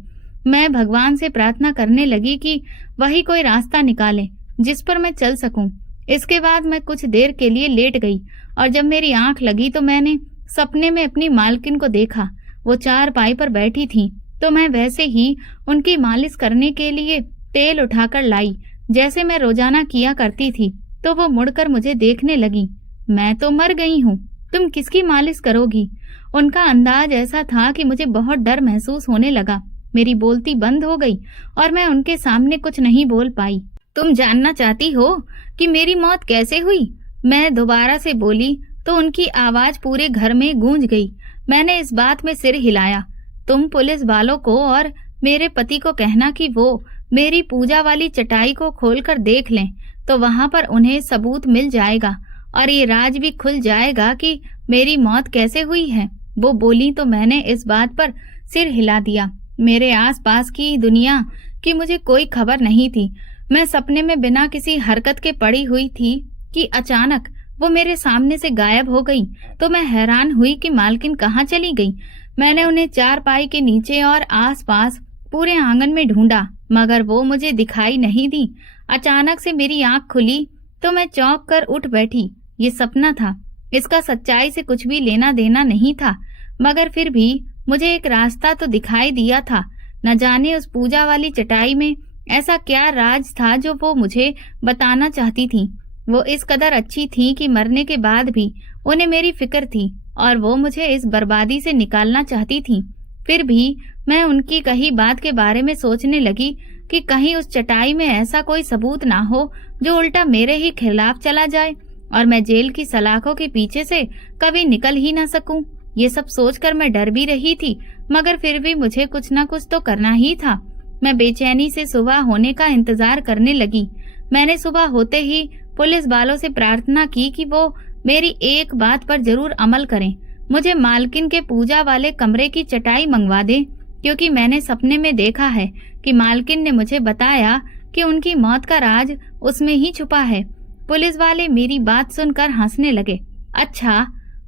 मैं भगवान से प्रार्थना करने लगी कि वही कोई रास्ता निकाले जिस पर मैं चल सकूं। इसके बाद मैं कुछ देर के लिए लेट गई और जब मेरी आंख लगी तो मैंने सपने में अपनी मालकिन को देखा। वो चारपाई पर बैठी थी तो मैं वैसे ही उनकी मालिश करने के लिए तेल उठाकर लाई, जैसे मैं रोजाना किया करती थी। तो वो मुड़कर मुझे देखने लगी। मैं तो मर गई हूँ, तुम किसकी मालिश करोगी? उनका अंदाज ऐसा था कि मुझे बहुत डर महसूस होने लगा। मेरी बोलती बंद हो गई और मैं उनके सामने कुछ नहीं बोल पाई। तुम जानना चाहती हो कि मेरी मौत कैसे हुई? मैं दोबारा से बोली तो उनकी आवाज पूरे घर में गूंज गई। मैंने इस बात में सिर हिलाया। तुम पुलिस वालों को और मेरे पति को कहना कि वो मेरी पूजा वाली चटाई को खोलकर देख लें, तो वहां पर उन्हें सबूत मिल जाएगा और ये राज भी खुल जाएगा कि मेरी मौत कैसे हुई है। वो बोली तो मैंने इस बात पर सिर हिला दिया। मेरे आसपास की दुनिया की मुझे कोई खबर नहीं थी। मैं सपने में बिना किसी हरकत के पड़ी हुई थी कि अचानक वो मेरे सामने से गायब हो गई। तो मैं हैरान हुई कि मालकिन कहाँ चली गई। मैंने उन्हें चारपाई के नीचे और आसपास पूरे आंगन में ढूंढा, मगर वो मुझे दिखाई नहीं दी। अचानक से मेरी आंख खुली तो मैं चौंक कर उठ बैठी। ये सपना था, इसका सच्चाई से कुछ भी लेना देना नहीं था, मगर फिर भी मुझे एक रास्ता तो दिखाई दिया था। न जाने उस पूजा वाली चटाई में ऐसा क्या राज था जो वो मुझे बताना चाहती थी। वो इस कदर अच्छी थी कि मरने के बाद भी उन्हें मेरी फिक्र थी और वो मुझे इस बर्बादी से निकालना चाहती थी। फिर भी मैं उनकी कही बात के बारे में सोचने लगी कि कहीं उस चटाई में ऐसा कोई सबूत ना हो जो उल्टा मेरे ही खिलाफ चला जाए और मैं जेल की सलाखों के पीछे से कभी निकल ही ना सकूं। ये सब सोचकर मैं डर भी रही थी, मगर फिर भी मुझे कुछ न कुछ तो करना ही था। मैं बेचैनी से सुबह होने का इंतजार करने लगी। मैंने सुबह होते ही पुलिस वालों से प्रार्थना की कि वो मेरी एक बात पर जरूर अमल करें। मुझे मालकिन के पूजा वाले कमरे की चटाई मंगवा दें, क्योंकि मैंने सपने में देखा है कि मालकिन ने मुझे बताया कि उनकी मौत का राज उसमें ही छुपा है। पुलिस वाले मेरी बात सुनकर हंसने लगे। अच्छा,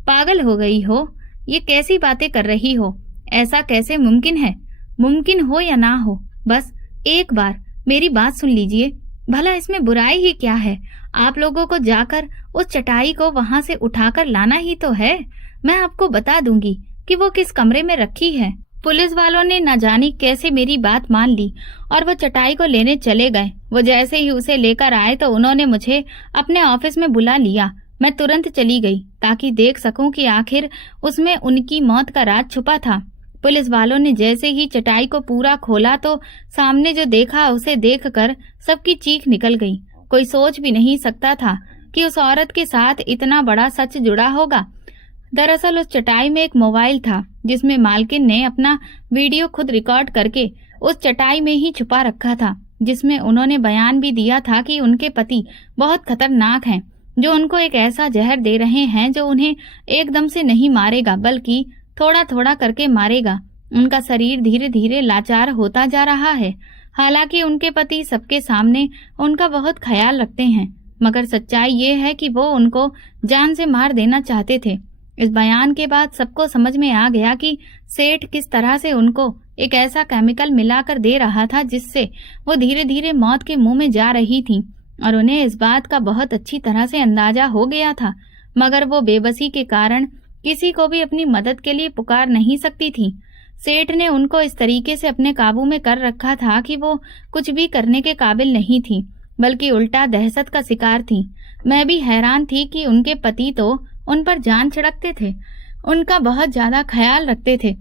पागल हो गई हो? ये कैसी बातें कर रही हो? ऐसा कैसे मुमकिन है? मुमकिन हो या ना हो, बस एक बार मेरी बात सुन लीजिए। भला इसमें बुराई ही क्या है? आप लोगों को जाकर उस चटाई को वहां से उठाकर लाना ही तो है। मैं आपको बता दूंगी कि वो किस कमरे में रखी है। पुलिस वालों ने न जाने कैसे मेरी बात मान ली और वो चटाई को लेने चले गए। वो जैसे ही उसे लेकर आए तो उन्होंने मुझे अपने ऑफिस में बुला लिया। मैं तुरंत चली गई ताकि देख सकूं कि आखिर उसमें उनकी मौत का राज छुपा था। पुलिस वालों ने जैसे ही चटाई को पूरा खोला तो सामने जो देखा उसे देखकर सबकी चीख निकल गई। कोई सोच भी नहीं सकता था कि उस औरत के साथ इतना बड़ा सच जुड़ा होगा। दरअसल उस चटाई में एक मोबाइल था जिसमें मालकिन ने अपना वीडियो खुद रिकॉर्ड करके उस चटाई में ही छुपा रखा था, जिसमें उन्होंने बयान भी दिया था कि उनके पति बहुत खतरनाक हैं, जो उनको एक ऐसा जहर दे रहे हैं जो उन्हें एकदम से नहीं मारेगा बल्कि थोड़ा थोड़ा करके मारेगा। उनका शरीर धीरे धीरे लाचार होता जा रहा है। हालांकि उनके पति सबके सामने उनका बहुत ख्याल रखते हैं, मगर सच्चाई ये है कि वो उनको जान से मार देना चाहते थे। इस बयान के बाद सबको समझ में आ गया कि सेठ किस तरह से उनको एक ऐसा केमिकल मिलाकर दे रहा था जिससे वो धीरे धीरे मौत के मुंह में जा रही थी, और उन्हें इस बात का बहुत अच्छी तरह से अंदाजा हो गया था। मगर वो बेबसी के कारण किसी को भी अपनी मदद के लिए पुकार नहीं सकती थी। सेठ ने उनको इस तरीके से अपने काबू में कर रखा था कि वो कुछ भी करने के काबिल नहीं थी, बल्कि उल्टा दहशत का शिकार थी। मैं भी हैरान थी कि उनके पति तो उन पर जान छिड़कते थे, उनका बहुत ज्यादा ख्याल रखते थे,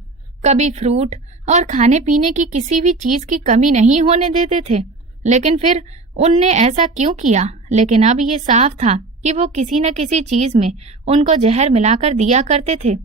कभी फ्रूट और खाने पीने की किसी भी चीज की कमी नहीं होने देते थे। लेकिन फिर उनने ऐसा क्यों किया? लेकिन अब ये साफ था कि वो किसी न किसी चीज में उनको जहर मिलाकर दिया करते थे।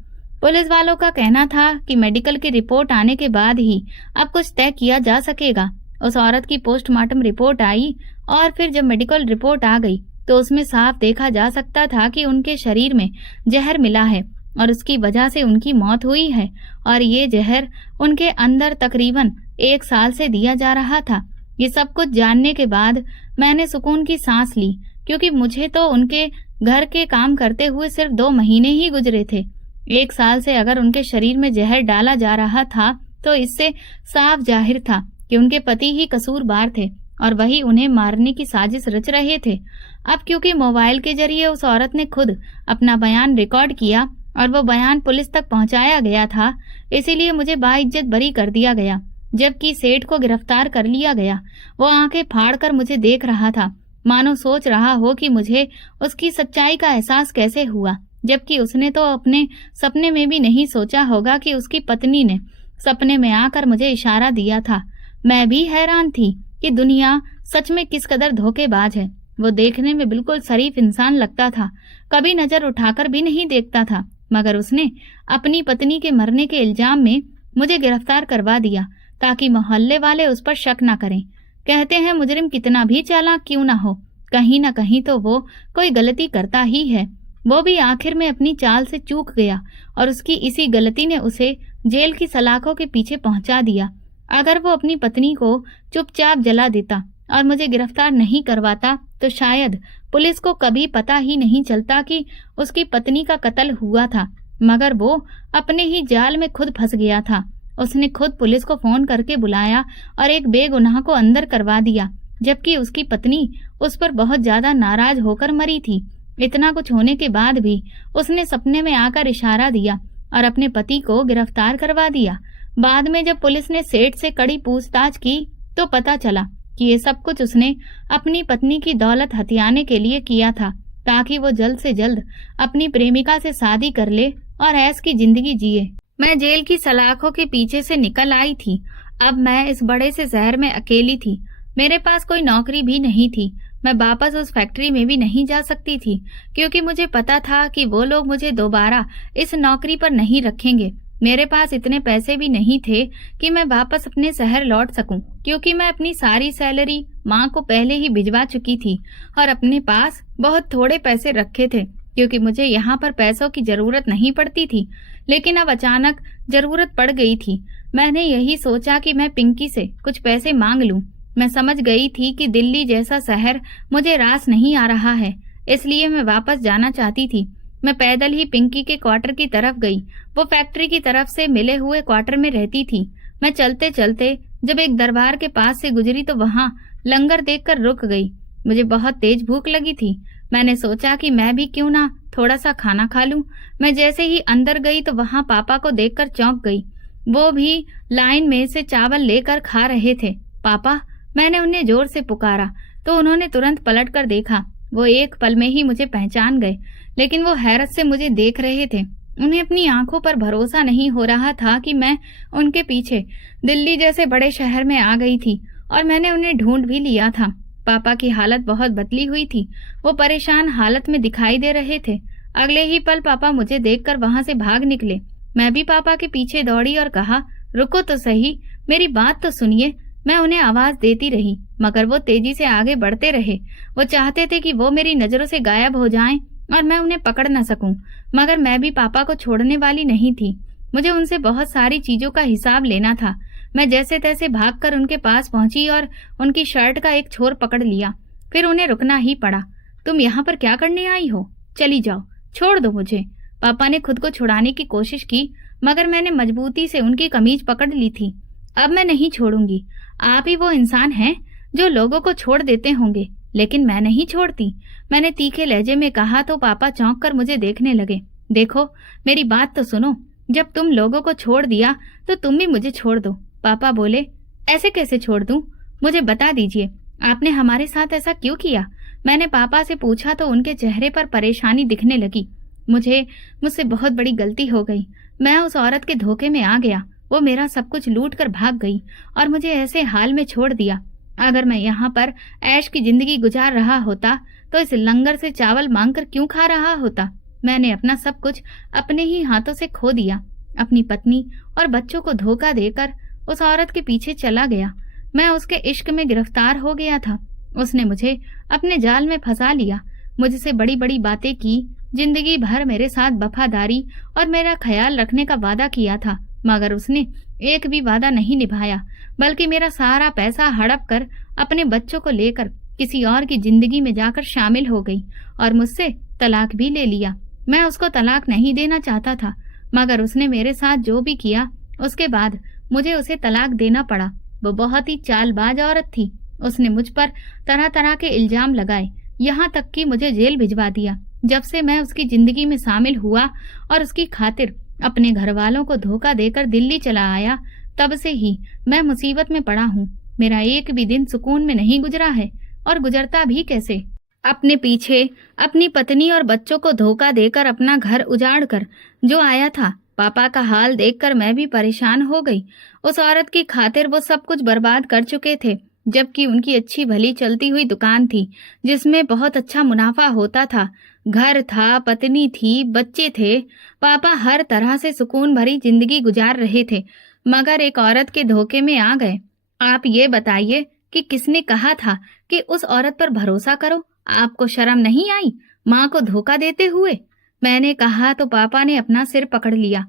पुलिस वालों का कहना था कि मेडिकल की रिपोर्ट आने के बाद ही अब कुछ तय किया जा सकेगा। उस औरत की पोस्टमार्टम रिपोर्ट आई और फिर जब मेडिकल रिपोर्ट आ गई तो उसमें साफ देखा जा सकता था कि उनके शरीर में जहर मिला है और उसकी वजह से उनकी मौत हुई है, और ये जहर उनके अंदर तकरीबन 1 साल से दिया जा रहा था। ये सब कुछ जानने के बाद मैंने सुकून की सांस ली, क्योंकि मुझे तो उनके घर के काम करते हुए सिर्फ 2 महीने ही गुजरे थे। 1 साल से अगर उनके शरीर में जहर डाला जा रहा था तो इससे साफ जाहिर था कि उनके पति ही कसूरवार थे और वही उन्हें मारने की साजिश रच रहे थे। अब क्योंकि मोबाइल के जरिए उस औरत ने खुद अपना बयान रिकॉर्ड किया और वो बयान पुलिस तक पहुंचाया गया था, इसीलिए मुझे बाइज्जत बरी कर दिया गया। जबकि सेठ को गिरफ्तार कर लिया गया। वो आंखें फाड़कर मुझे देख रहा था, मानो सोच रहा हो कि मुझे उसकी सच्चाई का एहसास कैसे हुआ, जबकि उसने तो अपने सपने में भी नहीं सोचा होगा कि उसकी पत्नी ने सपने में आकर मुझे इशारा दिया था। मैं भी हैरान थी कि दुनिया सच में किस कदर धोखेबाज है। वो देखने में बिल्कुल शरीफ इंसान लगता था, कभी नजर उठाकर भी नहीं देखता था, मगर उसने अपनी पत्नी के मरने के इल्जाम में मुझे गिरफ्तार करवा दिया ताकि मोहल्ले वाले उस पर शक न करें। कहते हैं मुजरिम कितना भी चालाक क्यों ना हो, कहीं न कहीं तो वो कोई गलती करता ही है। वो भी आखिर में अपनी चाल से चूक गया और उसकी इसी गलती ने उसे जेल की सलाखों के पीछे पहुंचा दिया। अगर वो अपनी पत्नी को चुपचाप जला देता और मुझे गिरफ्तार नहीं करवाता तो शायद पुलिस को कभी पता ही नहीं चलता कि उसकी पत्नी का कत्ल हुआ था। मगर वो अपने ही जाल में खुद फंस गया था। उसने खुद पुलिस को फोन करके बुलाया और एक बेगुनाह को अंदर करवा दिया, जबकि उसकी पत्नी उस पर बहुत ज्यादा नाराज होकर मरी थी। इतना कुछ होने के बाद भी उसने सपने में आकर इशारा दिया और अपने पति को गिरफ्तार करवा दिया। बाद में जब पुलिस ने सेठ से कड़ी पूछताछ की तो पता चला कि ये सब कुछ उसने अपनी पत्नी की दौलत हथियाने के लिए किया था, ताकि वो जल्द से जल्द अपनी प्रेमिका से शादी कर ले और ऐश की जिंदगी जिए। मैं जेल की सलाखों के पीछे से निकल आई थी। अब मैं इस बड़े से शहर में अकेली थी। मेरे पास कोई नौकरी भी नहीं थी। मैं वापस उस फैक्ट्री में भी नहीं जा सकती थी, क्योंकि मुझे पता था कि वो लोग मुझे दोबारा इस नौकरी पर नहीं रखेंगे। मेरे पास इतने पैसे भी नहीं थे कि मैं वापस अपने शहर लौट सकूं, क्योंकि मैं अपनी सारी सैलरी माँ को पहले ही भिजवा चुकी थी और अपने पास बहुत थोड़े पैसे रखे थे, क्योंकि मुझे यहाँ पर पैसों की जरूरत नहीं पड़ती थी। लेकिन अब अचानक जरूरत पड़ गई थी। मैंने यही सोचा कि मैं पिंकी से कुछ पैसे मांग लूं। मैं समझ गई थी कि दिल्ली जैसा शहर मुझे रास नहीं आ रहा है, इसलिए मैं वापस जाना चाहती थी। मैं पैदल ही पिंकी के क्वार्टर की तरफ गई। वो फैक्ट्री की तरफ से मिले हुए क्वार्टर में रहती थी। मैं चलते चलते जब एक दरबार के पास से गुजरी तो वहां लंगर देखकर रुक गई। मुझे बहुत तेज भूख लगी थी। मैंने सोचा कि मैं भी क्यों ना थोड़ा सा खाना खा लूं। मैं जैसे ही अंदर गई तो वहां पापा को देखकर चौंक गई। वो भी लाइन में से चावल लेकर खा रहे थे। पापा, मैंने उन्हें जोर से पुकारा तो उन्होंने तुरंत पलट कर देखा। वो एक पल में ही मुझे पहचान गए, लेकिन वो हैरत से मुझे देख रहे थे। उन्हें अपनी आंखों पर भरोसा नहीं हो रहा था कि मैं उनके पीछे दिल्ली जैसे बड़े शहर में आ गई थी और मैंने उन्हें ढूंढ भी लिया था। पापा की हालत बहुत बदली हुई थी। वो परेशान हालत में दिखाई दे रहे थे। अगले ही पल पापा मुझे देखकर वहां से भाग निकले। मैं भी पापा के पीछे दौड़ी और कहा, रुको तो सही, मेरी बात तो सुनिए। मैं उन्हें आवाज देती रही, मगर वो तेजी से आगे बढ़ते रहे। वो चाहते थे कि वो मेरी नजरों से गायब हो जाएं और मैं उन्हें पकड़ न सकूं, मगर मैं भी पापा को छोड़ने वाली नहीं थी। मुझे उनसे बहुत सारी चीजों का हिसाब लेना था। मैं जैसे तैसे भागकर उनके पास पहुंची और उनकी शर्ट का एक छोर पकड़ लिया। फिर उन्हें रुकना ही पड़ा। तुम यहाँ पर क्या करने आई हो? चली जाओ, छोड़ दो मुझे। पापा ने खुद को छुड़ाने की कोशिश की, मगर मैंने मजबूती से उनकी कमीज पकड़ ली थी। अब मैं नहीं छोड़ूंगी। आप ही वो इंसान हैं जो लोगों को छोड़ देते होंगे, लेकिन मैं नहीं छोड़ती। मैंने तीखे लहजे में कहा तो पापा चौंक कर मुझे देखने लगे। देखो, मेरी बात तो सुनो। जब तुम लोगों को छोड़ दिया तो तुम भी मुझे छोड़ दो। पापा बोले, ऐसे कैसे छोड़ दूं? मुझे बता दीजिए, आपने हमारे साथ ऐसा क्यों किया? मैंने पापा से पूछा तो उनके चेहरे पर परेशानी दिखने लगी। मुझसे बहुत बड़ी गलती हो गई। मैं उस औरत के धोखे में आ गया। वो मेरा सब कुछ लूट कर भाग गई और मुझे ऐसे हाल में छोड़ दिया। अगर मैं यहाँ पर ऐश की जिंदगी गुजार रहा होता तो इस लंगर से चावल मांगकर क्यों खा रहा होता? मैंने अपना सब कुछ अपने ही हाथों से खो दिया। अपनी पत्नी और बच्चों को धोखा देकर उस औरत के पीछे चला गया। मैं उसके इश्क में गिरफ्तार हो गया था। उसने मुझे अपने जाल में फंसा लिया। मुझसे बड़ी बड़ी बातें की, जिंदगी भर मेरे साथ वफादारी और मेरा ख्याल रखने का वादा किया था, मगर उसने एक भी वादा नहीं निभाया, बल्कि मेरा सारा पैसा हड़प कर अपने बच्चों को लेकर किसी और की जिंदगी में जाकर शामिल हो गई और मुझसे तलाक भी ले लिया। मैं उसको तलाक नहीं देना चाहता था, मगर उसने मेरे साथ जो भी किया उसके बाद मुझे उसे तलाक देना पड़ा। वो बहुत ही चालबाज औरत थी। उसने मुझ पर तरह तरह के इल्जाम लगाए, यहाँ तक कि मुझे जेल भिजवा दिया। जब से मैं उसकी जिंदगी में शामिल हुआ और उसकी खातिर अपने घर वालों को धोखा देकर दिल्ली चला आया, तब से ही मैं मुसीबत में पड़ा हूँ। मेरा एक भी दिन सुकून में नहीं गुजरा है, और गुजरता भी कैसे? अपने पीछे अपनी पत्नी और बच्चों को धोखा देकर अपना घर उजाड़ कर जो आया था। पापा का हाल देखकर मैं भी परेशान हो गई। उस औरत की खातिर वो सब कुछ बर्बाद कर चुके थे, जबकि उनकी अच्छी भली चलती हुई दुकान थी जिसमें बहुत अच्छा मुनाफा होता था। घर था, पत्नी थी, बच्चे थे। पापा हर तरह से सुकून भरी जिंदगी गुजार रहे थे, मगर एक औरत के धोखे में आ गए। आप ये बताइए कि किसने कहा था कि उस औरत पर भरोसा करो? आपको शर्म नहीं आई माँ को धोखा देते हुए? मैंने कहा तो पापा ने अपना सिर पकड़ लिया।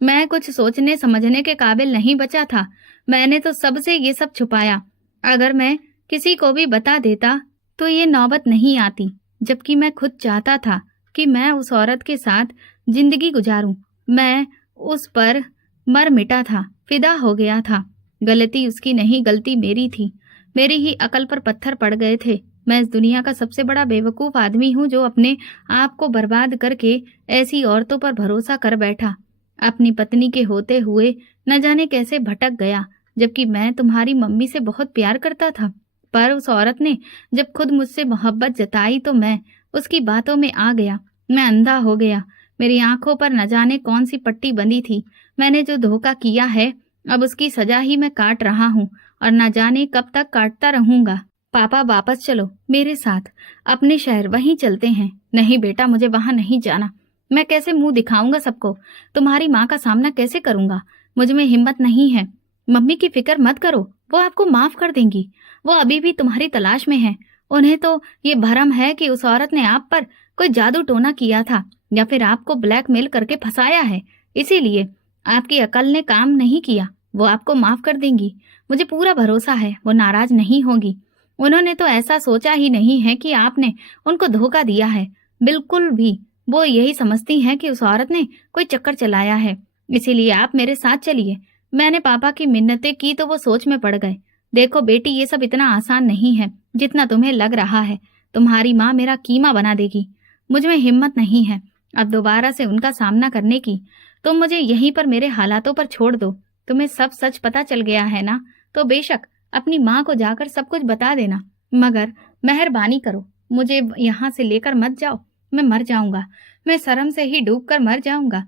मैं कुछ सोचने समझने के काबिल नहीं बचा था। मैंने तो सबसे ये सब छुपाया। अगर मैं किसी को भी बता देता तो ये नौबत नहीं आती, जबकि मैं खुद चाहता था कि मैं उस औरत के साथ जिंदगी गुजारूं। मैं उस पर मर मिटा था, फिदा हो गया था। गलती उसकी नहीं, गलती मेरी थी। मेरी ही अकल पर पत्थर पड़ गए थे। मैं इस दुनिया का सबसे बड़ा बेवकूफ आदमी हूँ जो अपने आप को बर्बाद करके ऐसी औरतों पर भरोसा कर बैठा। अपनी पत्नी के होते हुए न जाने कैसे भटक गया, जबकि मैं तुम्हारी मम्मी से बहुत प्यार करता था। पर उस औरत ने जब खुद मुझसे मोहब्बत जताई तो मैं उसकी बातों में आ गया। मैं अंधा हो गया। मेरी आंखों पर न जाने कौन सी पट्टी बंधी थी। मैंने जो धोखा किया है, अब उसकी सजा ही मैं काट रहा हूँ और न जाने कब तक काटता रहूंगा। पापा, वापस चलो मेरे साथ, अपने शहर, वहीं चलते हैं। नहीं बेटा, मुझे वहां नहीं जाना। मैं कैसे मुंह दिखाऊंगा सबको? तुम्हारी माँ का सामना कैसे करूंगा? मुझ में हिम्मत नहीं है। मम्मी की फिक्र मत करो, वो आपको माफ कर देंगी। वो अभी भी तुम्हारी तलाश में है। उन्हें तो ये भरम है कि उस औरत ने आप पर कोई जादू टोना किया था या फिर आपको ब्लैकमेल करके फंसाया है, इसीलिए आपकी अकल ने काम नहीं किया। वो आपको माफ कर देंगी। मुझे पूरा भरोसा है वो नाराज नहीं होगी। उन्होंने तो ऐसा सोचा ही नहीं है कि आपने उनको धोखा दिया है, बिल्कुल भी। वो यही समझती हैं कि उस औरत ने कोई चक्कर चलाया है, इसीलिए आप मेरे साथ चलिए। मैंने पापा की मिन्नतें की तो वो सोच में पड़ गए। देखो बेटी, ये सब इतना आसान नहीं है जितना तुम्हें लग रहा है। तुम्हारी माँ मेरा कीमा बना देगी। मुझ में हिम्मत नहीं है अब दोबारा से उनका सामना करने की। तुम मुझे यहीं पर मेरे हालातों पर छोड़ दो। तुम्हें सब सच पता चल गया है ना, तो बेशक अपनी माँ को जाकर सब कुछ बता देना, मगर मेहरबानी करो मुझे यहाँ से लेकर मत जाओ। मैं मर जाऊंगा, मैं शर्म से ही डूब कर मर जाऊंगा।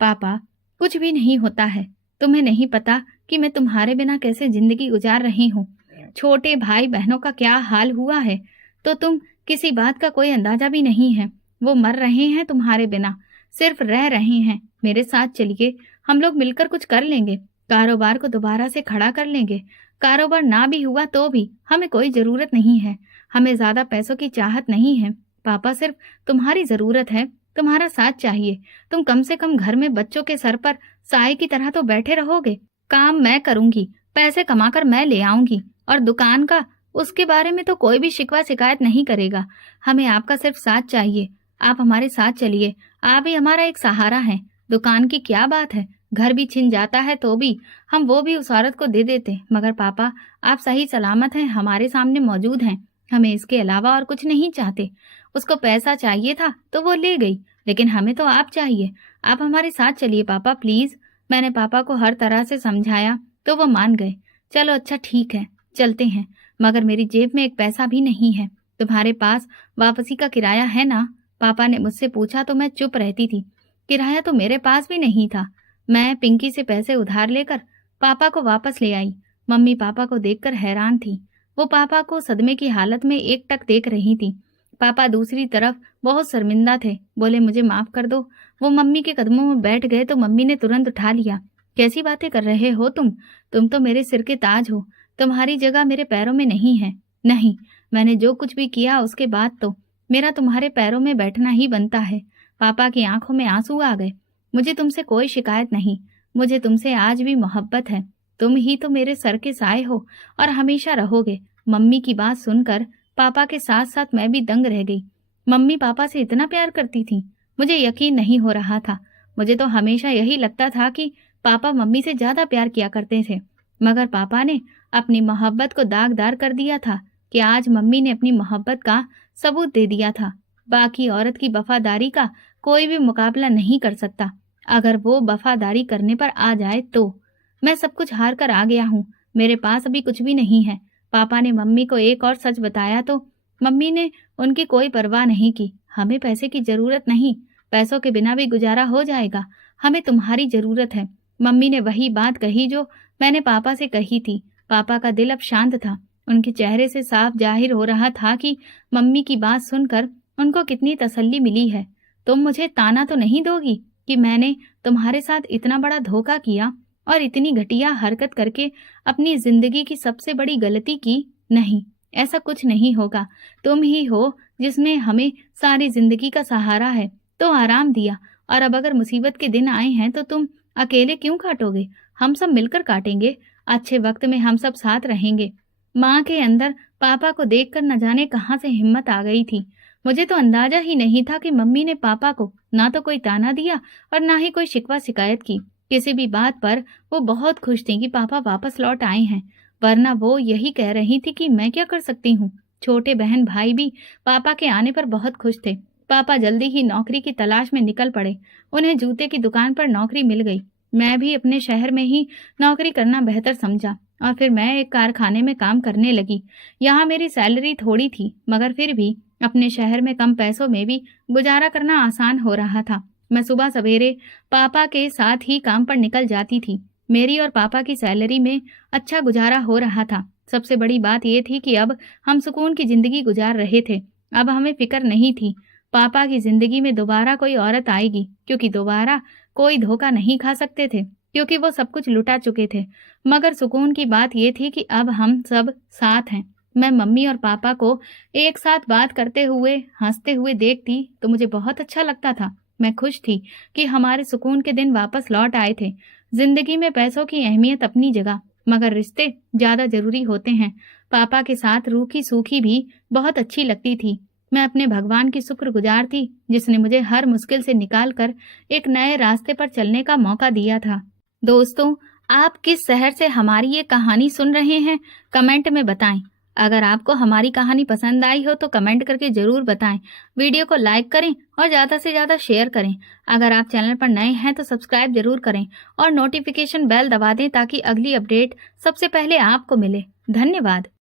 पापा, कुछ भी नहीं होता है। तुम्हें नहीं पता कि मैं तुम्हारे बिना कैसे जिंदगी गुजार रही हूँ। छोटे भाई बहनों का क्या हाल हुआ है तो तुम किसी बात का कोई अंदाजा भी नहीं है। वो मर रहे हैं तुम्हारे बिना, सिर्फ रह रहे हैं। मेरे साथ चलिए, हम लोग मिलकर कुछ कर लेंगे, कारोबार को दोबारा से खड़ा कर लेंगे। कारोबार ना भी हुआ तो भी हमें कोई जरूरत नहीं है, हमें ज्यादा पैसों की चाहत नहीं है। पापा, सिर्फ तुम्हारी जरूरत है, तुम्हारा साथ चाहिए। तुम कम से कम घर में बच्चों के सर पर साए की तरह तो बैठे रहोगे। काम मैं करूंगी, पैसे कमाकर मैं ले आऊंगी, और दुकान का उसके बारे में तो कोई भी शिकवा शिकायत नहीं करेगा। हमें आपका सिर्फ साथ चाहिए। आप हमारे साथ चलिए, आप ही हमारा एक सहारा है। दुकान की क्या बात है, घर भी छिन जाता है तो भी हम वो भी उस औरत को दे देते, मगर पापा आप सही सलामत हैं, हमारे सामने मौजूद हैं। हमें इसके अलावा और कुछ नहीं चाहते। उसको पैसा चाहिए था तो वो ले गई, लेकिन हमें तो आप चाहिए। आप हमारे साथ चलिए पापा, प्लीज। मैंने पापा को हर तरह से समझाया तो वो मान गए। चलो अच्छा ठीक है, चलते हैं, मगर मेरी जेब में एक पैसा भी नहीं है। तुम्हारे पास वापसी का किराया है ना? पापा ने मुझसे पूछा तो मैं चुप रहती थी। किराया तो मेरे पास भी नहीं था। मैं पिंकी से पैसे उधार लेकर पापा को वापस ले आई। मम्मी पापा को देखकर हैरान थी। वो पापा को सदमे की हालत में एकटक देख रही थी। पापा दूसरी तरफ बहुत शर्मिंदा थे, बोले मुझे माफ कर दो। वो मम्मी के कदमों में बैठ गए तो मम्मी ने तुरंत उठा लिया। कैसी बातें कर रहे हो तुम तो मेरे सिर के ताज हो। तुम्हारी जगह मेरे पैरों में नहीं है। नहीं, मैंने जो कुछ भी किया उसके बाद तो मेरा तुम्हारे पैरों में बैठना ही बनता है। पापा की आंखों में आंसू आ गए। मुझे तुमसे कोई शिकायत नहीं, मुझे तुमसे आज भी मोहब्बत है। तुम ही तो मेरे सर के साए हो और हमेशा रहोगे। मम्मी की बात सुनकर पापा के साथ साथ मैं भी दंग रह गई। मम्मी पापा से इतना प्यार करती थी, मुझे यकीन नहीं हो रहा था। मुझे तो हमेशा यही लगता था कि पापा मम्मी से ज्यादा प्यार किया करते थे, मगर पापा ने अपनी मोहब्बत को दागदार कर दिया था कि आज मम्मी ने अपनी मोहब्बत का सबूत दे दिया था। बाकी औरत की वफादारी का कोई भी मुकाबला नहीं कर सकता। अगर वो वफादारी करने पर आ जाए तो मैं सब कुछ हार कर आ गया हूँ। मेरे पास अभी कुछ भी नहीं है। पापा ने मम्मी को एक और सच बताया तो मम्मी ने उनकी कोई परवाह नहीं की। हमें पैसे की जरूरत नहीं, पैसों के बिना भी गुजारा हो जाएगा। हमें तुम्हारी जरूरत है। मम्मी ने वही बात कही जो मैंने पापा से कही थी। पापा का दिल अब शांत था। उनके चेहरे से साफ जाहिर हो रहा था कि मम्मी की बात सुनकर उनको कितनी तसल्ली मिली है। तुम मुझे ताना तो नहीं दोगी कि मैंने तुम्हारे साथ इतना बड़ा धोखा किया और इतनी घटिया हरकत करके अपनी जिंदगी की सबसे बड़ी गलती की? नहीं, ऐसा कुछ नहीं होगा। तुम ही हो जिसमें हमें सारी जिंदगी का सहारा है, तो आराम दिया, और अब अगर मुसीबत के दिन आए हैं तो तुम अकेले क्यों काटोगे? हम सब मिलकर काटेंगे। अच्छे वक्त में हम सब साथ रहेंगे। माँ के अंदर पापा को देखकर न जाने कहाँ से हिम्मत आ गई थी। मुझे तो अंदाजा ही नहीं था कि मम्मी ने पापा को ना तो कोई ताना दिया और ना ही कोई शिकवा शिकायत की। किसी भी बात पर वो बहुत खुश थी कि पापा वापस लौट आए हैं, वरना वो यही कह रही थी कि मैं क्या कर सकती हूँ। छोटे बहन भाई भी पापा के आने पर बहुत खुश थे। पापा जल्दी ही नौकरी की तलाश में निकल पड़े। उन्हें जूते की दुकान पर नौकरी मिल गई। मैं भी अपने शहर में ही नौकरी करना बेहतर समझा और फिर मैं एक कारखाने में काम करने लगी। यहाँ मेरी सैलरी थोड़ी थी, मगर फिर भी अपने शहर में कम पैसों में भी गुजारा करना आसान हो रहा था। मैं सुबह सवेरे पापा के साथ ही काम पर निकल जाती थी। मेरी और पापा की सैलरी में अच्छा गुजारा हो रहा था। सबसे बड़ी बात यह थी कि अब हम सुकून की जिंदगी गुजार रहे थे। अब हमें फिक्र नहीं थी पापा की जिंदगी में दोबारा कोई औरत आएगी, क्योंकि दोबारा कोई धोखा नहीं खा सकते थे, क्योंकि वो सब कुछ लुटा चुके थे। मगर सुकून की बात यह थी कि अब हम सब साथ हैं। मैं मम्मी और पापा को एक साथ बात करते हुए हंसते हुए देखती तो मुझे बहुत अच्छा लगता था। मैं खुश थी कि हमारे सुकून के दिन वापस लौट आए थे। जिंदगी में पैसों की अहमियत अपनी जगह, मगर रिश्ते ज्यादा जरूरी होते हैं। पापा के साथ रूखी सूखी भी बहुत अच्छी लगती थी। मैं अपने भगवान की शुक्रगुजार थी जिसने मुझे हर मुश्किल से निकाल कर एक नए रास्ते पर चलने का मौका दिया था। दोस्तों, आप किस शहर से हमारी ये कहानी सुन रहे हैं, कमेंट में बताएं। अगर आपको हमारी कहानी पसंद आई हो तो कमेंट करके जरूर बताएं। वीडियो को लाइक करें और ज़्यादा से ज़्यादा शेयर करें। अगर आप चैनल पर नए हैं तो सब्सक्राइब जरूर करें और नोटिफिकेशन बेल दबा दें ताकि अगली अपडेट सबसे पहले आपको मिले। धन्यवाद।